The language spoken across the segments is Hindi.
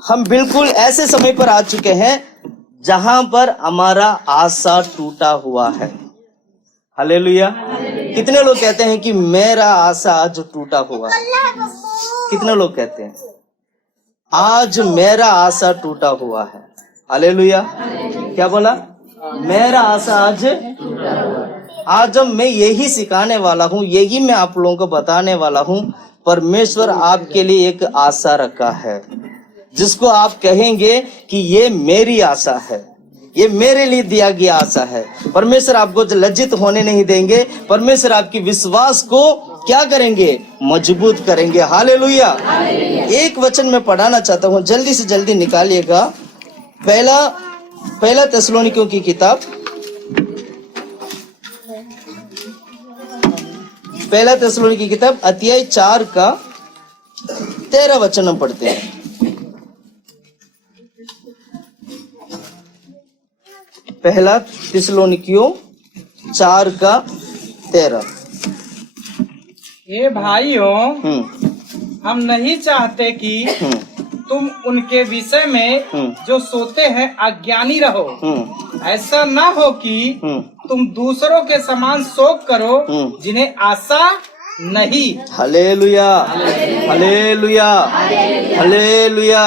हम बिल्कुल ऐसे समय पर आ चुके हैं जहां पर हमारा आशा टूटा हुआ है। हालेलुया। कितने लोग कहते हैं कि मेरा आशा आज टूटा हुआ है? कितने लोग कहते हैं आज मेरा आशा टूटा हुआ है? हालेलुया। क्या बोला? मेरा आशा आज जब मैं यही सिखाने वाला हूँ, यही मैं आप लोगों को बताने वाला हूँ। परमेश्वर आपके लिए एक आशा रखा है जिसको आप कहेंगे कि ये मेरी आशा है, ये मेरे लिए दिया गया आशा है। परमेश्वर आपको लज्जित होने नहीं देंगे। परमेश्वर आपकी विश्वास को क्या करेंगे? मजबूत करेंगे। हालेलुया। एक वचन में पढ़ाना चाहता हूँ, जल्दी से जल्दी निकालिएगा। पहला थिस्सलुनीकियों की किताब, पहला थिस्सलुनीकी की किताब अध्याय 4 का 13 वचन हम पढ़ते हैं। पहला थिस्सलुनीकियों 4 का 13। हे भाइयों, हम नहीं चाहते कि तुम उनके विषय में जो सोते हैं अज्ञानी रहो। ऐसा ना हो कि तुम दूसरों के समान शोक करो जिन्हें आशा नहीं। Hallelujah, hallelujah, hallelujah.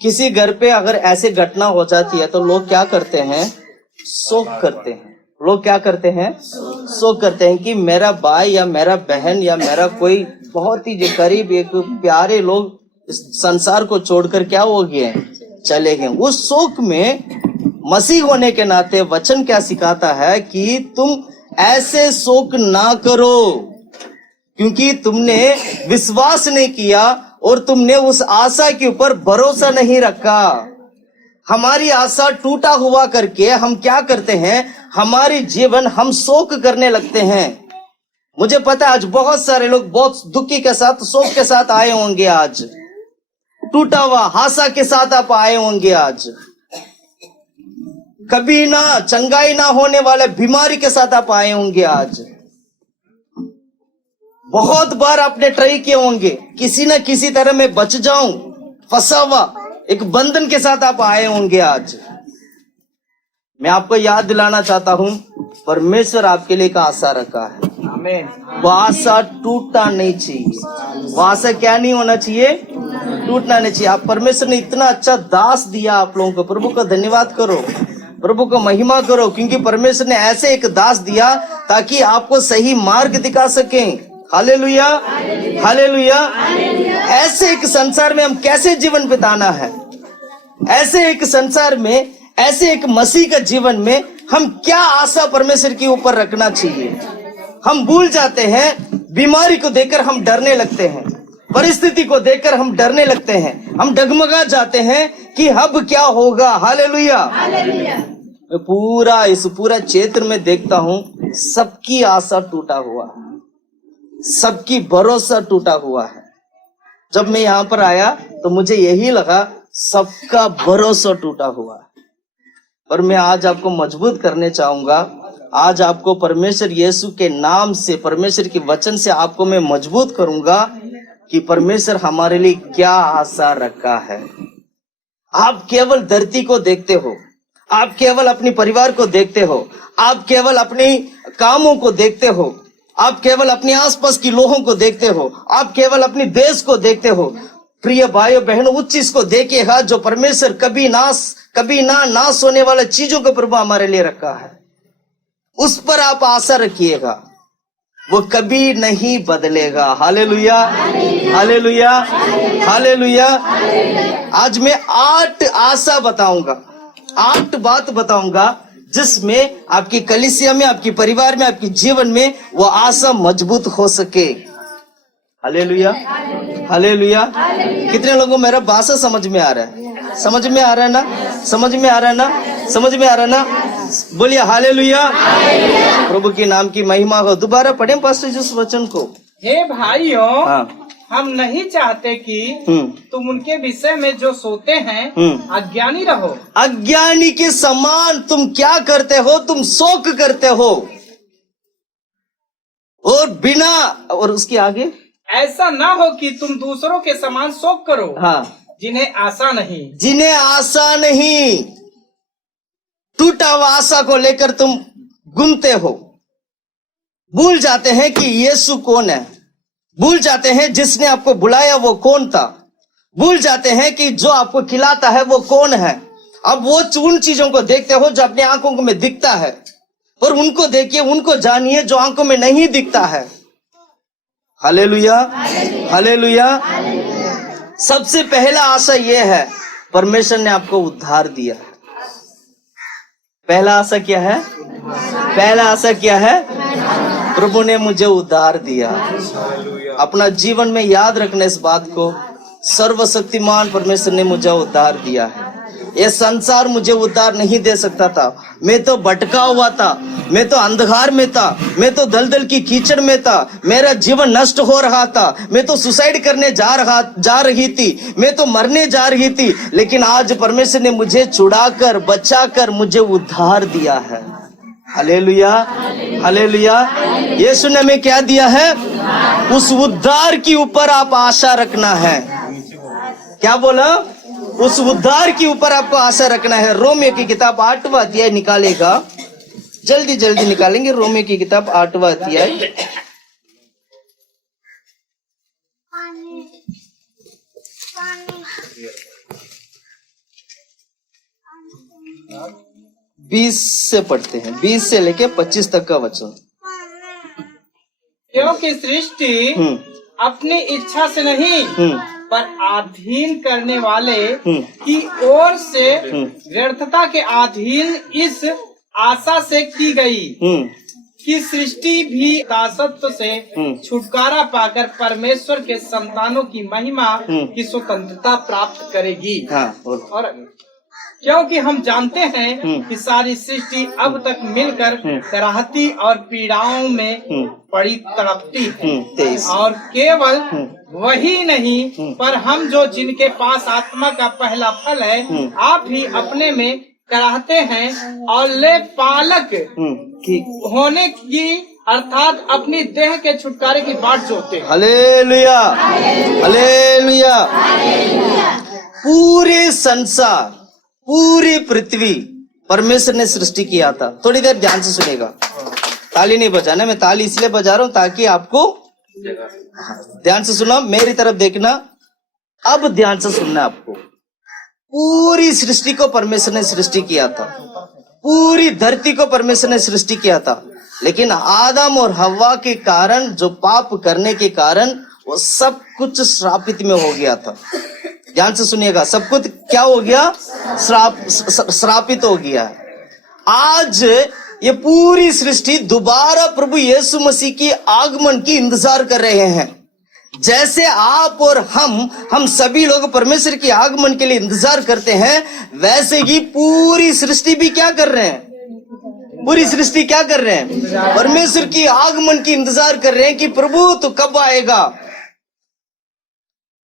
किसी घर पे अगर ऐसे घटना हो जाती है तो लोग क्या करते हैं? शोक करते हैं। लोग क्या करते हैं? शोक करते हैं कि मेरा भाई या मेरा बहन या मेरा कोई बहुत ही जो करीब एक प्यारे लोग इस संसार को छोड़कर क्या हो गए? चले गए। उस शोक में मसीह होने के नाते वचन क्या सिखाता है कि तुम ऐसे शोक ना करो, क्योंकि तुमने विश्वास नहीं किया और तुमने उस आशा के ऊपर भरोसा नहीं रखा। हमारी आशा टूटा हुआ करके हम क्या करते हैं? हमारी जीवन हम शोक करने लगते हैं। मुझे पता है आज बहुत सारे लोग बहुत दुखी के साथ, शोक के साथ आए होंगे। आज टूटा हुआ आशा के साथ आप आए होंगे। आज कभी ना चंगाई ना होने वाले बीमारी के साथ आप आए होंगे। आज बहुत बार आपने ट्राई किए होंगे किसी न किसी तरह में बच जाऊं, फंसा हुआ एक बंधन के साथ आप आए होंगे। आज मैं आपको याद दिलाना चाहता हूं, परमेश्वर आपके लिए एक आशा रखा है। वो आशा टूटना नहीं चाहिए। वो आशा क्या नहीं होना चाहिए? टूटना नहीं चाहिए। आप परमेश्वर ने इतना अच्छा दास दिया आप लोगों को। प्रभु का धन्यवाद करो, प्रभु को महिमा करो, क्योंकि परमेश्वर ने ऐसे एक दास दिया ताकि आपको सही मार्ग दिखा सकें। Hallelujah, hallelujah. ऐसे एक संसार में हम कैसे जीवन बिताना है, ऐसे एक संसार में, ऐसे एक मसीह का जीवन में हम क्या आशा परमेश्वर के ऊपर रखना चाहिए? हम भूल जाते हैं। बीमारी को देखकर हम डरने लगते हैं, परिस्थिति को देखकर हम डरने लगते हैं, हम डगमगा जाते हैं कि अब क्या होगा। हालेलुया। मैं पूरा क्षेत्र में देखता हूं, सबकी आशा टूटा हुआ है, सबकी भरोसा टूटा हुआ है। जब मैं यहाँ पर आया तो मुझे यही लगा सबका भरोसा टूटा हुआ है। पर मैं आज आपको मजबूत करने चाहूंगा। आज आपको परमेश्वर यीशु के नाम से, परमेश्वर के वचन से आपको मैं मजबूत करूंगा कि परमेश्वर हमारे लिए क्या आशा रखा है। आप केवल धरती को देखते हो, आप केवल अपने परिवार को देखते हो, आप केवल अपने कामों को देखते हो, आप केवल अपने आसपास की लोगों को देखते हो, आप केवल अपने देश को देखते हो। प्रिय भाइयों बहनों, उस चीज को देखिएगा जो परमेश्वर कभी ना नाश होने वाले चीजों को प्रभु हमारे लिए रखा है। उस पर आप आशा रखिएगा, वो कभी नहीं बदलेगा। Hallelujah, hallelujah, hallelujah. आज मैं 8 आशा बताऊंगा, 8 बात बताऊंगा जिसमें आपकी कलीसिया में, आपके परिवार में, आपके जीवन में वो आशा मजबूत हो सके। Hallelujah, hallelujah. कितने लोगों को मेरा भाषा समझ में आ रहा है? समझ में आ रहा है ना? समझ में आ रहा है ना? समझ में आ रहा है ना? बोलिए हालेलुया। प्रभु के नाम की महिमा हो। दोबारा पढ़ें पास्टर जी उस वचन को। हे भाइयों, हाँ। हम नहीं चाहते कि तुम उनके विषय में जो सोते हैं अज्ञानी रहो। अज्ञानी के समान तुम क्या करते हो? तुम शोक करते हो और बिना, और उसके आगे ऐसा ना हो कि तुम दूसरों के समान शोक करो, हाँ, जिन्हें आशा नहीं। जिन्हें आशा नहीं, टूटा हुआ आशा को लेकर तुम घूमते हो। भूल जाते हैं कि यीशु कौन है, भूल जाते हैं जिसने आपको बुलाया वो कौन था, भूल जाते हैं कि जो आपको खिलाता है वो कौन है। अब वो उन चीजों को देखते हो जो अपनी आंखों में दिखता है, और उनको देखिए, उनको जानिए जो आंखों में नहीं दिखता है। Hallelujah, hallelujah. सबसे पहला आशा ये है, परमेश्वर ने आपको उद्धार दिया। पहला आशा क्या है? पहला आशा क्या है? प्रभु ने मुझे उद्धार दिया। अपना जीवन में याद रखना इस बात को, सर्वशक्तिमान परमेश्वर ने मुझे उद्धार दिया है। ये संसार मुझे उद्धार नहीं दे सकता था। मैं तो भटका हुआ था, मैं तो अंधकार में था, मैं तो दलदल की कीचड़ में था, मेरा जीवन नष्ट हो रहा था, मैं तो सुसाइड करने जा रही थी, मैं तो मरने जा रही थी। लेकिन आज परमेश्वर ने मुझे छुड़ाकर, बचाकर मुझे उद्धार दिया है। Hallelujah, hallelujah. यीशु ने हमें क्या दिया है? उस उद्धार के ऊपर आप आशा रखना है। क्या बोला? उस उद्धार के ऊपर आपको आशा रखना है। रोमियो की किताब 8वां अध्याय निकालेगा, जल्दी जल्दी निकालेंगे। रोमियो की किताब 8वां अध्याय 20 से पढ़ते हैं, 20 से लेके 25 तक का वचन। क्योंकि सृष्टि अपनी इच्छा से नहीं पर अधीन करने वाले की ओर से व्यर्थता के अधीन इस आशा से की गई कि सृष्टि भी दासत्व से छुटकारा पाकर परमेश्वर के संतानों की महिमा की स्वतंत्रता प्राप्त करेगी। और क्योंकि हम जानते हैं कि सारी सृष्टि अब तक मिलकर कराहती और पीड़ाओं में पड़ी तड़पती है, और केवल वही नहीं पर हम जो जिनके पास आत्मा का पहला फल है, आप भी अपने में कराहते हैं और ले पालक होने की अर्थात अपनी देह के छुटकारे की बाट जोते हैं। Hallelujah, hallelujah. पूरे संसार, पूरी पृथ्वी परमेश्वर ने सृष्टि किया था। थोड़ी देर ध्यान से सुनेगा, ताली नहीं बजाना, मैं ताली इसलिए बजा रहा हूं ताकि आपको ध्यान से सुना, मेरी तरफ देखना। अब ध्यान से सुनना आपको। पूरी सृष्टि को परमेश्वर ने सृष्टि किया था, पूरी धरती को परमेश्वर ने सृष्टि किया था। लेकिन आदम और हव्वा के कारण, जो पाप करने के कारण, वो सब कुछ श्रापित में हो गया था। ध्यान से सुनिएगा, सब कुछ क्या हो गया? श्रापित हो गया। आज ये पूरी सृष्टि दोबारा प्रभु यीशु मसीह की आगमन की इंतजार कर रहे हैं। जैसे आप और हम सभी लोग परमेश्वर के आगमन के लिए इंतजार करते हैं, वैसे ही पूरी सृष्टि भी क्या कर रहे हैं? पूरी सृष्टि क्या कर रहे हैं? परमेश्वर की आगमन की इंतजार कर रहे हैं कि प्रभु तो कब आएगा।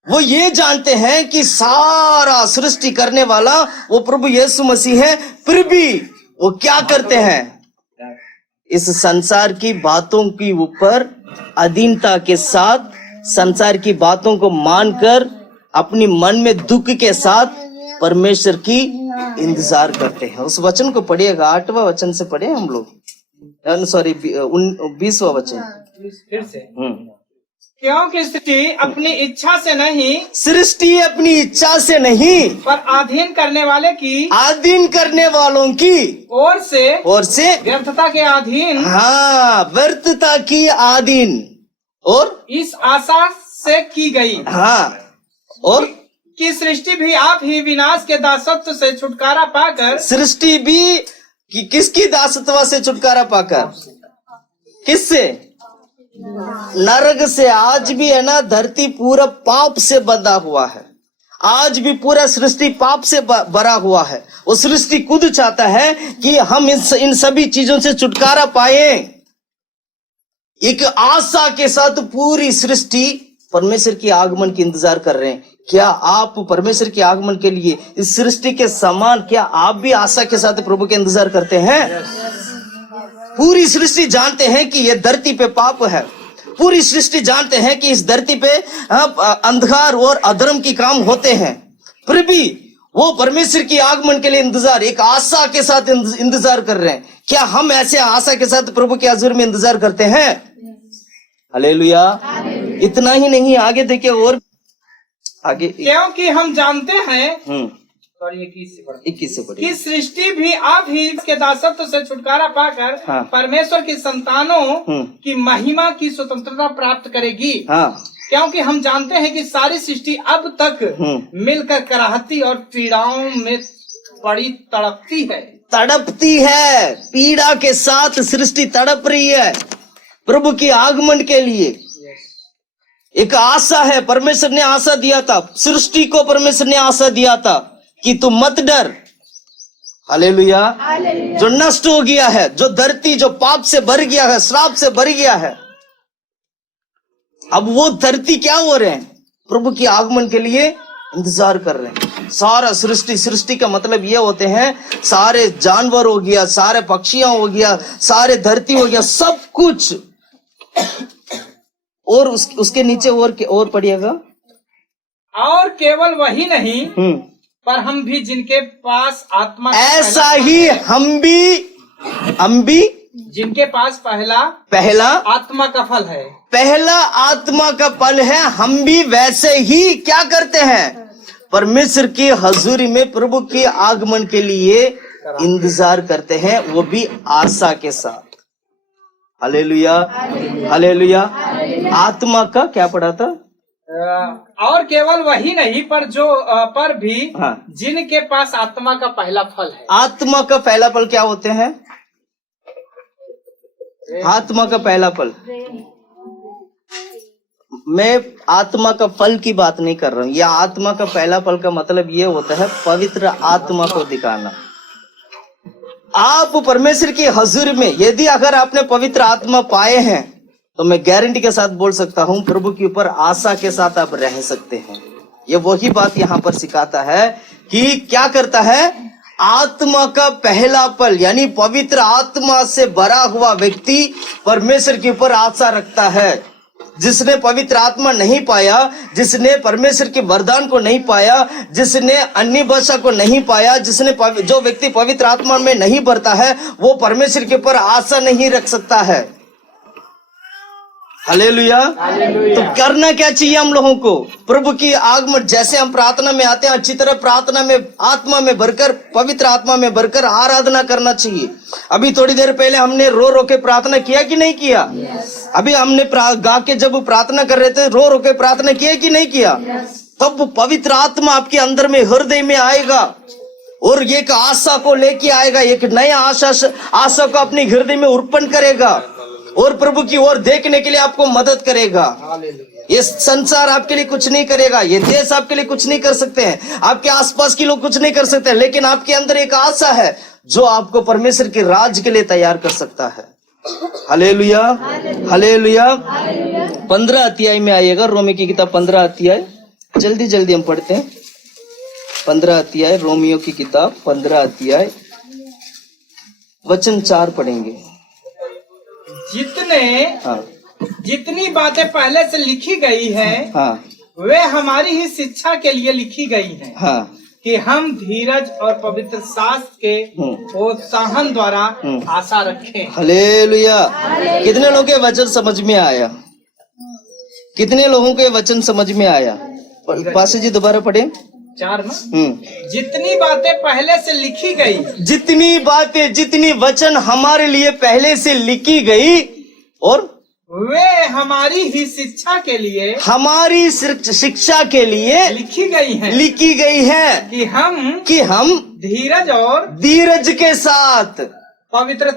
वो ये जानते हैं कि सारा सृष्टि करने वाला वो प्रभु यीशु मसीह है, फिर भी वो क्या करते हैं? इस संसार की बातों के ऊपर अधीनता के साथ, संसार की बातों को मानकर अपनी मन में दुख के साथ परमेश्वर की इंतजार करते हैं। उस वचन को पढ़िएगा, 8वां वचन से पढ़े हम लोग, सॉरी 20वां वचन फिर से। क्योंकि सृष्टि अपनी इच्छा से नहीं, सृष्टि अपनी इच्छा से नहीं पर अधीन करने वाले की, अधीन करने वालों की ओर से व्यर्थता के अधीन, हाँ, व्यर्थता की अधीन और इस आशा से की गई, हाँ, और कि सृष्टि भी आप ही विनाश के दासत्व से छुटकारा पाकर, सृष्टि भी कि किसकी दासत्व से छुटकारा पाकर? किससे? नरक से। आज भी है ना, धरती पूरा पाप से बंधा हुआ है। आज भी पूरा सृष्टि पाप से भरा हुआ है। वो सृष्टि खुद चाहता है कि हम इन सभी चीजों से छुटकारा पाए। एक आशा के साथ पूरी सृष्टि परमेश्वर की आगमन की इंतजार कर रहे हैं। क्या आप परमेश्वर के आगमन के लिए इस सृष्टि के समान, क्या आप भी आशा के साथ प्रभु के इंतजार करते हैं? पूरी सृष्टि जानते हैं कि यह धरती पे पाप है, पूरी सृष्टि जानते हैं कि इस धरती पे अंधकार और अधर्म की काम होते हैं, फिर भी वो परमेश्वर की आगमन के लिए इंतजार, एक आशा के साथ इंतजार कर रहे हैं। क्या हम ऐसे आशा के साथ प्रभु के हजूर में इंतजार करते हैं? हालेलुया। इतना ही नहीं, आगे देखिए और आगे, क्योंकि हम जानते हैं 21 से कि सृष्टि भी अब ही इसके दासत्व से छुटकारा पाकर परमेश्वर की संतानों की महिमा की स्वतंत्रता प्राप्त करेगी। क्योंकि हम जानते हैं कि सारी सृष्टि अब तक मिलकर कराहती और पीड़ाओं में पड़ी तड़पती है। पीड़ा के साथ सृष्टि तड़प रही है प्रभु की आगमन के लिए। एक आशा है, परमेश्वर ने आशा दिया था, सृष्टि को परमेश्वर ने आशा दिया था कि तुम मत डर। हालेलुया। जो नष्ट हो गया है, जो धरती जो पाप से भर गया है, श्राप से भर गया है, अब वो धरती क्या हो रहे हैं? प्रभु की आगमन के लिए इंतजार कर रहे हैं। सारा सृष्टि का मतलब ये होते हैं, सारे जानवर हो गया, सारे पक्षियां हो गया, सारे धरती हो गया, सब कुछ। और उसके नीचे और पढ़िएगा। और केवल वही नहीं, पर हम भी जिनके पास आत्मा, ऐसा ही हम भी जिनके पास पहला आत्मा का फल है, पहला आत्मा का फल है, हम भी वैसे ही क्या करते हैं? परमेश्वर की हजूरी में प्रभु के आगमन के लिए इंतजार करते हैं, वो भी आशा के साथ। Hallelujah, hallelujah. आत्मा का क्या पढ़ा था? और केवल वही नहीं, पर भी जिनके पास आत्मा का पहला फल है। आत्मा का पहला फल क्या होते हैं? आत्मा का पहला फल, मैं आत्मा का फल की बात नहीं कर रहा हूं। यह आत्मा का पहला फल का मतलब ये होता है पवित्र आत्मा को दिखाना। आप परमेश्वर की हजूर में यदि अगर आपने पवित्र आत्मा पाए हैं, तो मैं गारंटी के साथ बोल सकता हूं प्रभु के ऊपर आशा के साथ आप रह सकते हैं। ये वही बात यहां पर सिखाता है कि क्या करता है? आत्मा का पहला फल यानी पवित्र आत्मा से भरा हुआ व्यक्ति परमेश्वर के ऊपर आशा रखता है। जिसने पवित्र आत्मा नहीं पाया, जिसने परमेश्वर के वरदान को नहीं पाया, जिसने अन्य भाषा को नहीं पाया, जो व्यक्ति पवित्र आत्मा में नहीं भरता है, वो परमेश्वर के ऊपर आशा नहीं रख सकता है। हालेलुया। तो करना क्या चाहिए हम लोगों को? प्रभु की आगमन, जैसे हम प्रार्थना में आते हैं, अच्छी तरह प्रार्थना में आत्मा में भरकर, पवित्र आत्मा में भरकर आराधना करना चाहिए। अभी थोड़ी देर पहले हमने रो के प्रार्थना किया कि नहीं किया? अभी हमने गा के जब प्रार्थना कर रहे थे, रो के प्रार्थना किया कि नहीं किया? तब पवित्र आत्मा आपके अंदर में, हृदय में आएगा और एक आशा को लेके आएगा, एक नया आशा को अपने हृदय में अर्पण करेगा और प्रभु की ओर देखने के लिए आपको मदद करेगा। ये संसार आपके लिए कुछ नहीं करेगा, ये देश आपके लिए कुछ नहीं कर सकते हैं, आपके आसपास के लोग कुछ नहीं कर सकते, लेकिन आपके अंदर एक आशा है जो आपको परमेश्वर के राज के लिए तैयार कर सकता है। Hallelujah, hallelujah. 15 अध्याय में आइएगा, रोमी की किताब 15 अध्याय, जल्दी हम पढ़ते हैं। 15 अध्याय, रोमियो की किताब 15 अध्याय, वचन 4 पढ़ेंगे। जितनी बातें पहले से लिखी गई हैं, वे हमारी ही शिक्षा के लिए लिखी गई हैं, कि हम धीरज और पवित्र शास्त्र के प्रोत्साहन द्वारा आशा रखें। हालेलुया। कितने लोगों के वचन समझ में आया? कितने लोगों के वचन समझ में आया? पास जी दोबारा पढ़े 4 में। जितनी बातें पहले से लिखी गई, जितनी वचन हमारे लिए पहले से लिखी गई और वे हमारी ही शिक्षा के लिए, हमारी शिक्षा के लिए लिखी गई है कि हम धीरज के साथ पवित्र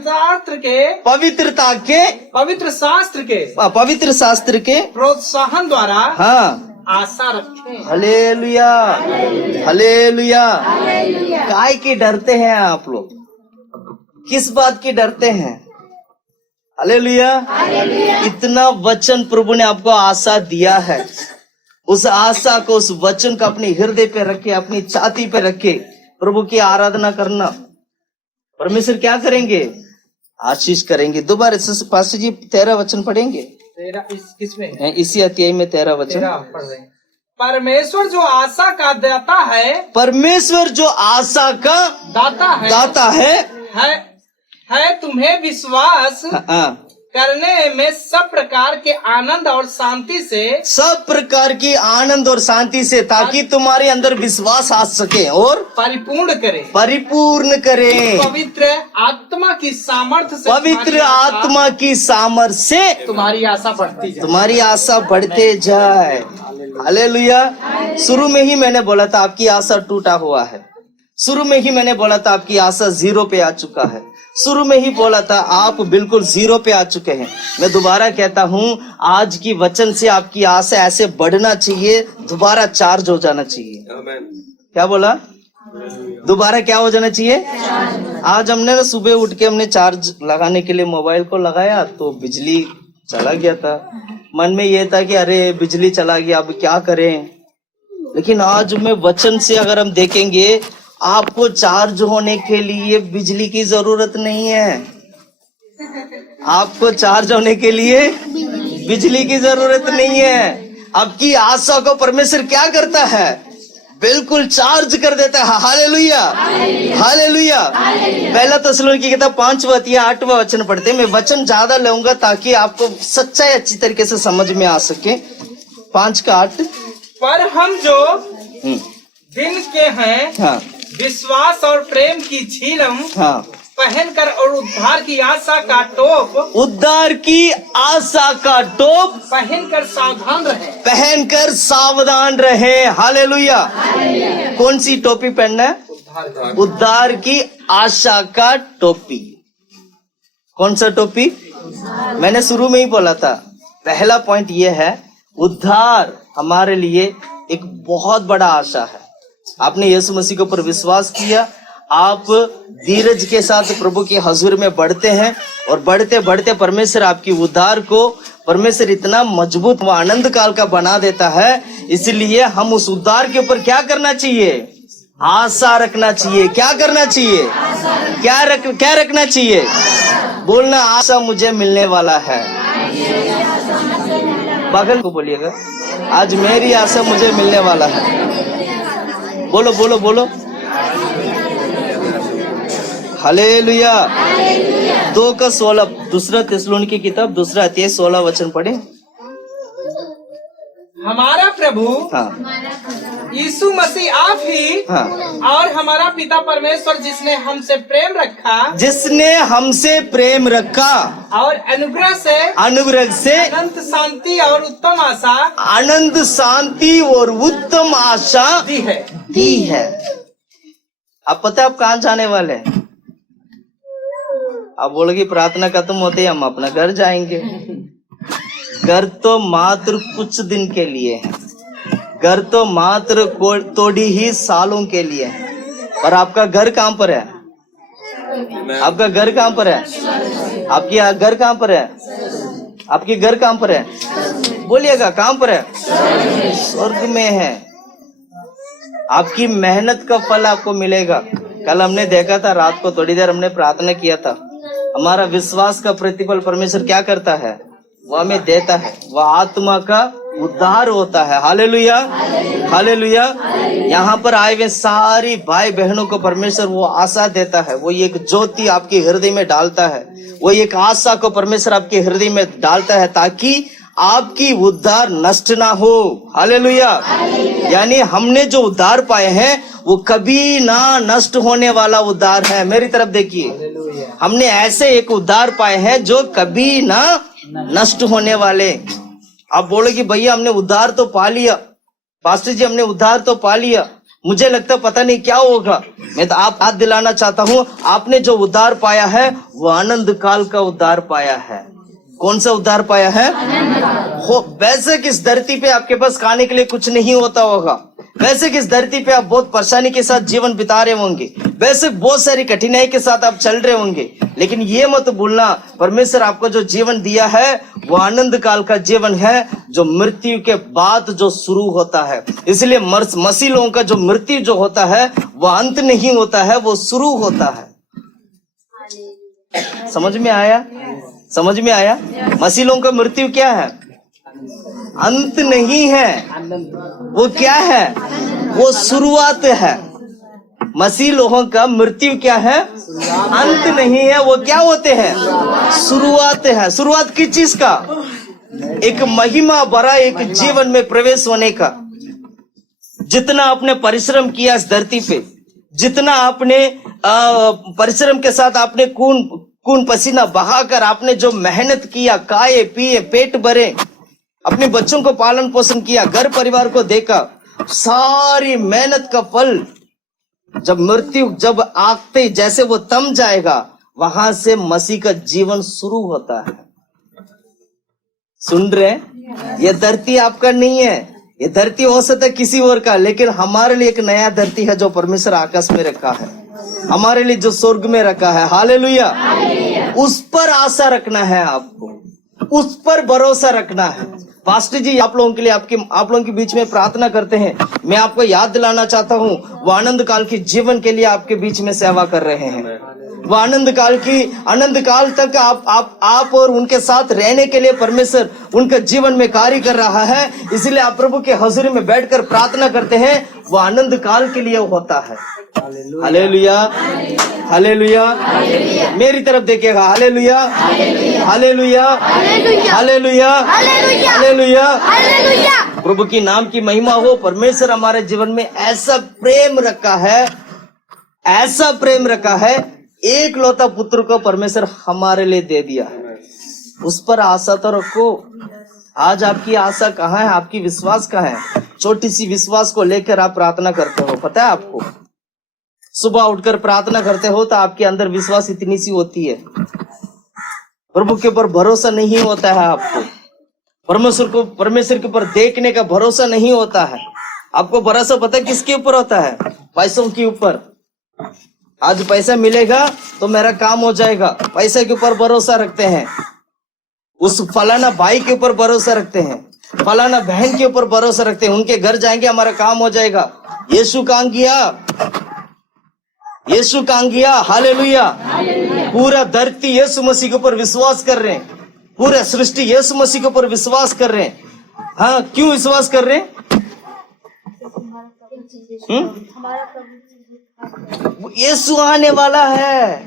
शास्त्र के प्रोत्साहन द्वारा आशा रखें। Hallelujah, hallelujah. काय के डरते हैं आप लोग? किस बात की डरते हैं? हालेलुया। इतना वचन प्रभु ने आपको आशा दिया है, उस आशा को, उस वचन को अपने हृदय पे रखे, अपनी छाती पे रखे, प्रभु की आराधना करना। परमेश्वर क्या करेंगे? आशीष करेंगे। दोबारा पास जी 13 वचन पढ़ेंगे। तेरा किसमें है? इसी अध्याय में 13 वचन। 13 पढ़ रहे हैं। परमेश्वर जो आशा का दाता है, परमेश्वर जो आशा का दाता है तुम्हें विश्वास हाँ, करने में सब प्रकार के आनंद और शांति से, सब प्रकार की आनंद और शांति से, ताकि तुम्हारे अंदर विश्वास आ सके और परिपूर्ण करे, पवित्र आत्मा की सामर्थ्य से, पवित्र आत्मा की सामर्थ्य से तुम्हारी आशा बढ़ती जाए, तुम्हारी आशा बढ़ते जाए। हालेलुया। शुरू में ही मैंने बोला था आपकी आशा टूटा हुआ है। शुरू में ही मैंने बोला था आपकी आशा 0 पे आ चुका है। शुरू में ही बोला था आप बिल्कुल 0 पे आ चुके हैं। मैं दोबारा कहता हूँ, आज की वचन से आपकी आशा ऐसे बढ़ना चाहिए, दोबारा चार्ज हो जाना चाहिए। क्या बोला? दोबारा क्या हो जाना चाहिए? आज हमने ना सुबह उठ के हमने चार्ज लगाने के लिए मोबाइल को लगाया तो बिजली चला गया था। मन में ये था कि अरे बिजली चला गया, अब क्या करें। लेकिन आज में वचन से अगर हम देखेंगे, आपको चार्ज होने के लिए बिजली की जरूरत नहीं है। आपको चार्ज होने के लिए बिजली की जरूरत नहीं है। आपकी आशा को परमेश्वर क्या करता है? बिल्कुल चार्ज कर देता है। Hallelujah, hallelujah. पहला तस्सलुनीकी की किताब 5वां अध्याय 8वां वचन पढ़ते हैं। मैं वचन ज्यादा लूंगा ताकि आपको सच्चाई अच्छी तरीके से समझ में आ सके। 5 का 8। पर हम जो दिन के हैं, हाँ, विश्वास और प्रेम की झिलम हाँ, पहनकर और उद्धार की आशा का टोप, उद्धार की आशा का टोप पहनकर सावधान रहे। हालेलुया। कौन सी टोपी पहनना है? उद्धार की आशा का टोपी। कौन सा टोपी? मैंने शुरू में ही बोला था, पहला पॉइंट ये है, उद्धार हमारे लिए एक बहुत बड़ा आशा है। आपने यीशु मसीह के ऊपर विश्वास किया, आप धीरज के साथ प्रभु के हजूर में बढ़ते हैं और बढ़ते बढ़ते परमेश्वर आपकी उद्धार को परमेश्वर इतना मजबूत व आनंद काल का बना देता है। इसलिए हम उस उद्धार के ऊपर क्या करना चाहिए? आशा रखना चाहिए। क्या करना चाहिए? क्या रखना चाहिए? बोलना, आशा मुझे मिलने वाला है। बगल को बोलिएगा, आज मेरी आशा मुझे मिलने वाला है। बोलो बोलो बोलो, हालेलुया। 2 का 16, दूसरा थिस्सलुनीकी की किताब 2 अध्याय 16 वचन पढ़े। हमारा प्रभु हाँ, यीशु मसीह आप ही, हाँ, और हमारा पिता परमेश्वर जिसने हमसे प्रेम रखा और अनुग्रह से अनंत शांति और उत्तम आशा दी है। अब पता है आप कहाँ जाने वाले हैं? आप बोलोगे प्रार्थना खत्म होते ही हम अपना घर जाएंगे। घर तो मात्र कुछ दिन के लिए है, घर तो मात्र थोड़ी ही सालों के लिए है। और आपका घर कहाँ पर है? आपका घर कहाँ पर है? आपकी घर कहाँ पर है? आपकी घर कहाँ पर है? बोलिएगा, कहाँ पर है? स्वर्ग में है। आपकी मेहनत का फल आपको मिलेगा। कल हमने देखा था, रात को थोड़ी देर हमने प्रार्थना किया था। हमारा विश्वास का प्रतिफल परमेश्वर क्या करता है? वो हमें देता है। वह आत्मा का उद्धार होता है। Hallelujah, hallelujah. यहाँ पर आए हुए सारी भाई बहनों को परमेश्वर वो आशा देता है। वो एक ज्योति आपके हृदय में डालता है। वो एक आशा को परमेश्वर आपके हृदय में डालता है ताकि आपकी उद्धार नष्ट ना हो। हालेलुया। यानी हमने जो उद्धार पाए हैं वो कभी ना नष्ट होने वाला उद्धार है। मेरी तरफ देखिए, हमने ऐसे एक उद्धार पाए हैं जो कभी ना नष्ट होने वाले। आप बोलोगे भैया हमने उद्धार तो पा लिया, पास्टर जी हमने उद्धार तो पा लिया, मुझे लगता पता नहीं क्या होगा। मैं तो आप याद दिलाना चाहता हूँ, आपने जो उद्धार पाया है वो आनंद काल का उद्धार पाया है। कौन सा उद्धार पाया है? हो वैसे किस धरती पे आपके पास खाने के लिए कुछ नहीं होता होगा, वैसे किस धरती पे आप बहुत परेशानी के साथ जीवन बिता रहे होंगे, वैसे बहुत सारी कठिनाई के साथ आप चल रहे होंगे, लेकिन ये मत भूलना परमेश्वर आपको जो जीवन दिया है वो आनंद काल का जीवन है जो मृत्यु के बाद जो शुरू होता है। इसलिए मसीह लोगों का जो मृत्यु जो होता है वो अंत नहीं होता है, वो शुरू होता है। समझ में आया? समझ में आया? मसीह लोगों का मृत्यु क्या है? अंत नहीं है, वो क्या है? वो शुरुआत है। मसीह लोगों का मृत्यु क्या है? अंत नहीं है, वो क्या होते हैं? शुरुआत है। शुरुआत किस चीज का? एक महिमा भरा एक जीवन में प्रवेश होने का। जितना आपने परिश्रम किया इस धरती पे, जितना आपने परिश्रम के साथ आपने खून पसीना बहाकर आपने जो मेहनत किया, खाए पिए पेट भरे, अपने बच्चों को पालन पोषण किया, घर परिवार को देखा, सारी मेहनत का फल जब मृत्यु जब आते जैसे वो थम जाएगा, वहां से मसीह का जीवन शुरू होता है। सुन रहे हैं? ये धरती आपका नहीं है, ये धरती हो सकता है किसी और का, लेकिन हमारे लिए एक नया धरती है जो परमेश्वर आकाश में रखा है, हमारे लिए जो स्वर्ग में रखा है। हालेलुया। उस पर आशा रखना है आपको, उस पर भरोसा रखना है। पास्टर जी आप लोगों के लिए आप लोगों के बीच में प्रार्थना करते हैं। मैं आपको याद दिलाना चाहता हूँ, वो आनंद काल के जीवन के लिए आपके बीच में सेवा कर रहे हैं। वो आनंद काल तक आप और उनके साथ रहने के लिए परमेश्वर उनके जीवन में कार्य कर रहा है। इसलिए आप प्रभु के हजूरी में बैठकर प्रार्थना करते हैं, वो आनंद काल के लिए होता है। Hallelujah, hallelujah. मेरी तरफ देखिएगा। Hallelujah, hallelujah, hallelujah, hallelujah. प्रभु की नाम की महिमा हो। परमेश्वर हमारे जीवन में ऐसा प्रेम रखा है, ऐसा प्रेम रखा है, एक लौता पुत्र को परमेश्वर हमारे लिए दे दिया है। उस पर आशा तो रखो। आज आपकी आशा कहाँ है? आपकी विश्वास कहाँ है? छोटी सी विश्वास को लेकर आप प्रार्थना करते हो, पता है आपको? सुबह उठकर प्रार्थना करते हो तो आपके अंदर विश्वास इतनी सी होती है, प्रभु के ऊपर भरोसा नहीं होता है आपको, परमेश्वर के ऊपर देखने का भरोसा नहीं होता है आपको। भरोसा पता है किसके ऊपर होता है? पैसों के ऊपर। आज पैसा मिलेगा तो मेरा काम हो जाएगा, पैसे के ऊपर भरोसा रखते हैं। उस फलाना भाई के ऊपर भरोसा रखते हैं, फलाना बहन के ऊपर भरोसा रखते हैं, उनके घर जाएंगे हमारा काम हो जाएगा। यीशु कहाँ गया? यीशु कहाँ गया? हालेलुया। पूरा धरती यीशु मसीह के ऊपर विश्वास कर रहे हैं, पूरा सृष्टि यीशु मसीह के ऊपर विश्वास कर रहे हैं। हाँ, क्यों विश्वास कर रहे हैं? यीशु आने वाला है,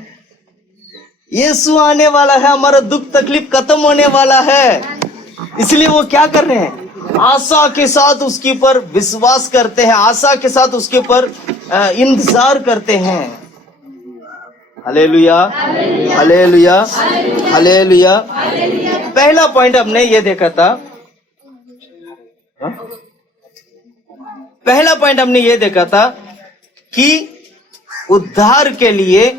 यीशु आने वाला है, हमारा दुख तकलीफ खत्म होने वाला है। इसलिए वो क्या कर रहे हैं? आशा के साथ उसके ऊपर विश्वास करते हैं, आशा के साथ उसके ऊपर इंतजार करते हैं। Hallelujah, hallelujah, hallelujah. पहला पॉइंट हमने ये देखा था, पहला पॉइंट हमने ये देखा था कि उद्धार के लिए,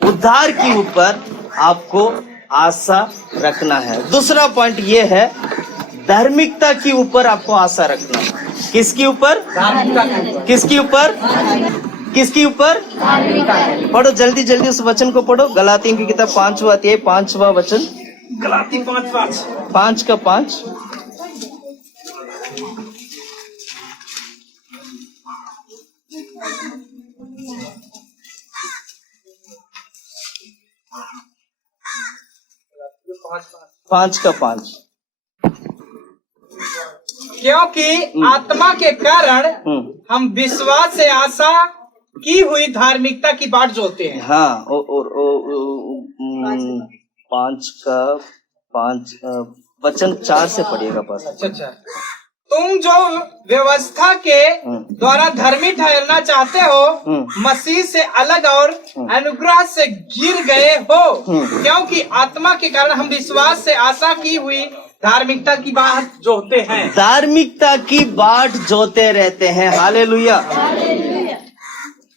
उद्धार के ऊपर आपको आशा रखना है। दूसरा पॉइंट ये है, धार्मिकता के ऊपर आपको आशा रखना है। किसके ऊपर? किसके ऊपर? किसके ऊपर? पढ़ो जल्दी जल्दी उस वचन को पढ़ो। गलातियों की किताब 5वां अध्याय 5वां वचन। गलाती 5:5। 5 का 5। पांच का 5। क्योंकि आत्मा के कारण हम विश्वास से आशा की हुई धार्मिकता की बाट जोते हैं। हाँ, और 5 का 5 वचन 4 से पढ़िएगा बस। अच्छा। तुम जो व्यवस्था के द्वारा धर्मी ठहरना चाहते हो, मसीह से अलग और अनुग्रह से गिर गए हो, क्योंकि आत्मा के कारण हम विश्वास से आशा की हुई धार्मिकता की बाट जोते हैं। धार्मिकता की बाट जोते रहते हैं। हालेलुया।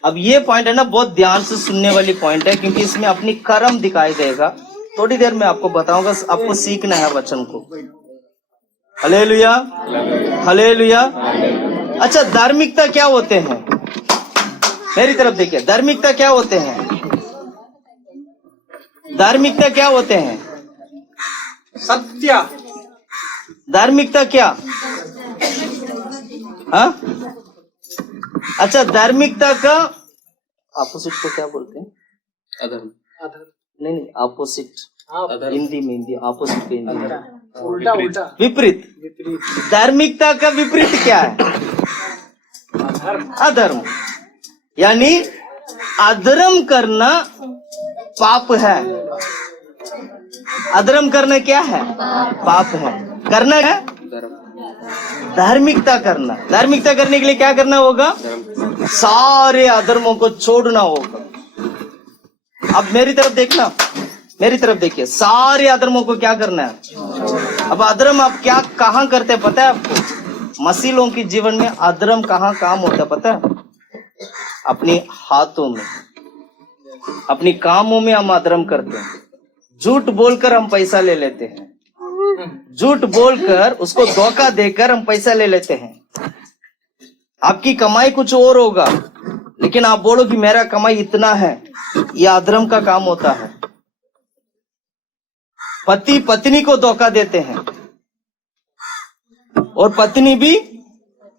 अब ये पॉइंट है ना, बहुत ध्यान से सुनने वाली पॉइंट है, क्योंकि इसमें अपनी कर्म दिखाई देगा। थोड़ी देर में आपको बताऊंगा, आपको सीखना है वचन को। Hallelujah, hallelujah. अच्छा, धार्मिकता क्या होते हैं? मेरी तरफ देखिए, धार्मिकता क्या होते हैं? धार्मिकता क्या होते हैं? सत्य। धार्मिकता क्या? हाँ? अच्छा, धार्मिकता का अपोजिट को क्या बोलते हैं? अधर्म। नहीं अपोजिट, हिंदी में हिंदी अपोजिट के हिंदी में उल्टा उल्टा विपरीत। विपरीत धार्मिकता का विपरीत क्या है? अधर्म। यानी अधर्म करना पाप है। अधर्म करना क्या है? पाप है। करना है धार्मिकता करना। धार्मिकता करने के लिए क्या करना होगा? सारे अधर्मों को छोड़ना होगा। अब मेरी तरफ देखना, मेरी तरफ देखिए, सारे अधर्मों को क्या करना है? अब अधर्म आप क्या कहाँ करते हैं पता है आपको? मसीलों के जीवन में अधर्म कहाँ काम होता है पता है? अपने हाथों में, अपनी कामों में हम अधर्म करते हैं। झूठ बोलकर हम पैसा ले लेते हैं, झूठ बोलकर उसको धोखा देकर हम पैसा ले लेते हैं। आपकी कमाई कुछ और होगा, लेकिन आप बोलो कि मेरा कमाई इतना है, यह अधर्म का काम होता है। पति पत्नी को धोखा देते हैं और पत्नी भी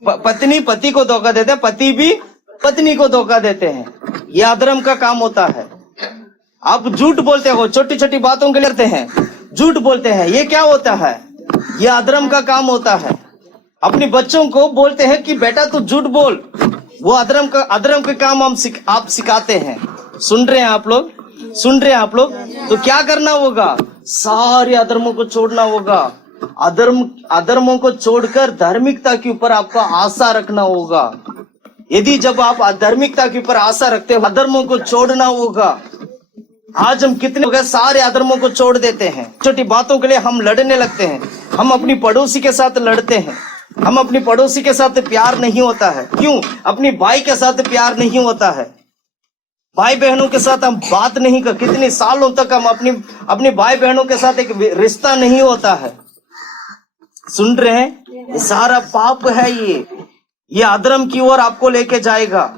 पत्नी पति को धोखा देते हैं, पति भी पत्नी को धोखा देते हैं। यह अधर्म का काम होता है। आप झूठ बोलते हो, छोटी छोटी बातों के लिए करते हैं, झूठ बोलते हैं, ये क्या होता है? यह अधर्म का काम होता है। अपने बच्चों को बोलते हैं कि बेटा तू झूठ बोल, वो अधर्म का काम आप सिखाते हैं। सुन रहे हैं आप लोग? सुन रहे हैं आप लोग? तो क्या करना होगा? सारे अधर्मों को छोड़ना होगा। अधर्मों को छोड़कर धार्मिकता के ऊपर आपका आशा रखना होगा। यदि जब आप धार्मिकता के ऊपर आशा रखते हो, अधर्मों को छोड़ना होगा। आज हम कितने लोग सारे अधर्मों को छोड़ देते हैं। छोटी बातों के लिए हम लड़ने लगते हैं। हम अपनी पड़ोसी के साथ लड़ते हैं, हम अपनी पड़ोसी के साथ प्यार नहीं होता है। क्यों? अपनी भाई के साथ प्यार नहीं होता है। भाई बहनों के साथ हम बात नहीं कर, कितने सालों तक हम अपने भाई बहनों के साथ एक रिश्ता नहीं होता है। सुन रहे हैं? ये सारा पाप है। ये अधर्म की ओर आपको लेके जाएगा।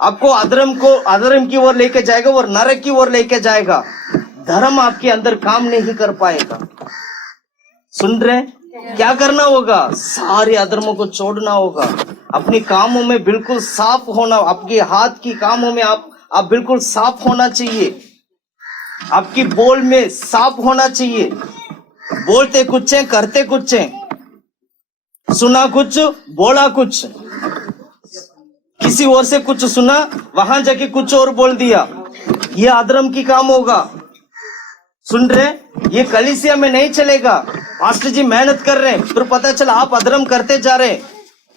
आपको अधर्म की ओर लेके जाएगा और नरक की ओर लेके जाएगा। धर्म आपके अंदर काम नहीं कर पाएगा। सुन रहे हैं? क्या करना होगा? सारे अधर्मों को छोड़ना होगा। अपने कामों में बिल्कुल साफ होना। आपके हाथ की कामों में आप बिल्कुल साफ होना चाहिए। आपकी बोल में साफ होना चाहिए। बोलते कुछ है, करते कुछ है। सुना कुछ, बोला कुछ। किसी और से कुछ सुना, वहां जाके कुछ और बोल दिया। यह अधर्म की काम होगा। सुन रहे? ये कलीसिया में नहीं चलेगा। पास्टर जी मेहनत कर रहे हैं, फिर पता चला आप अधर्म करते जा रहे हैं,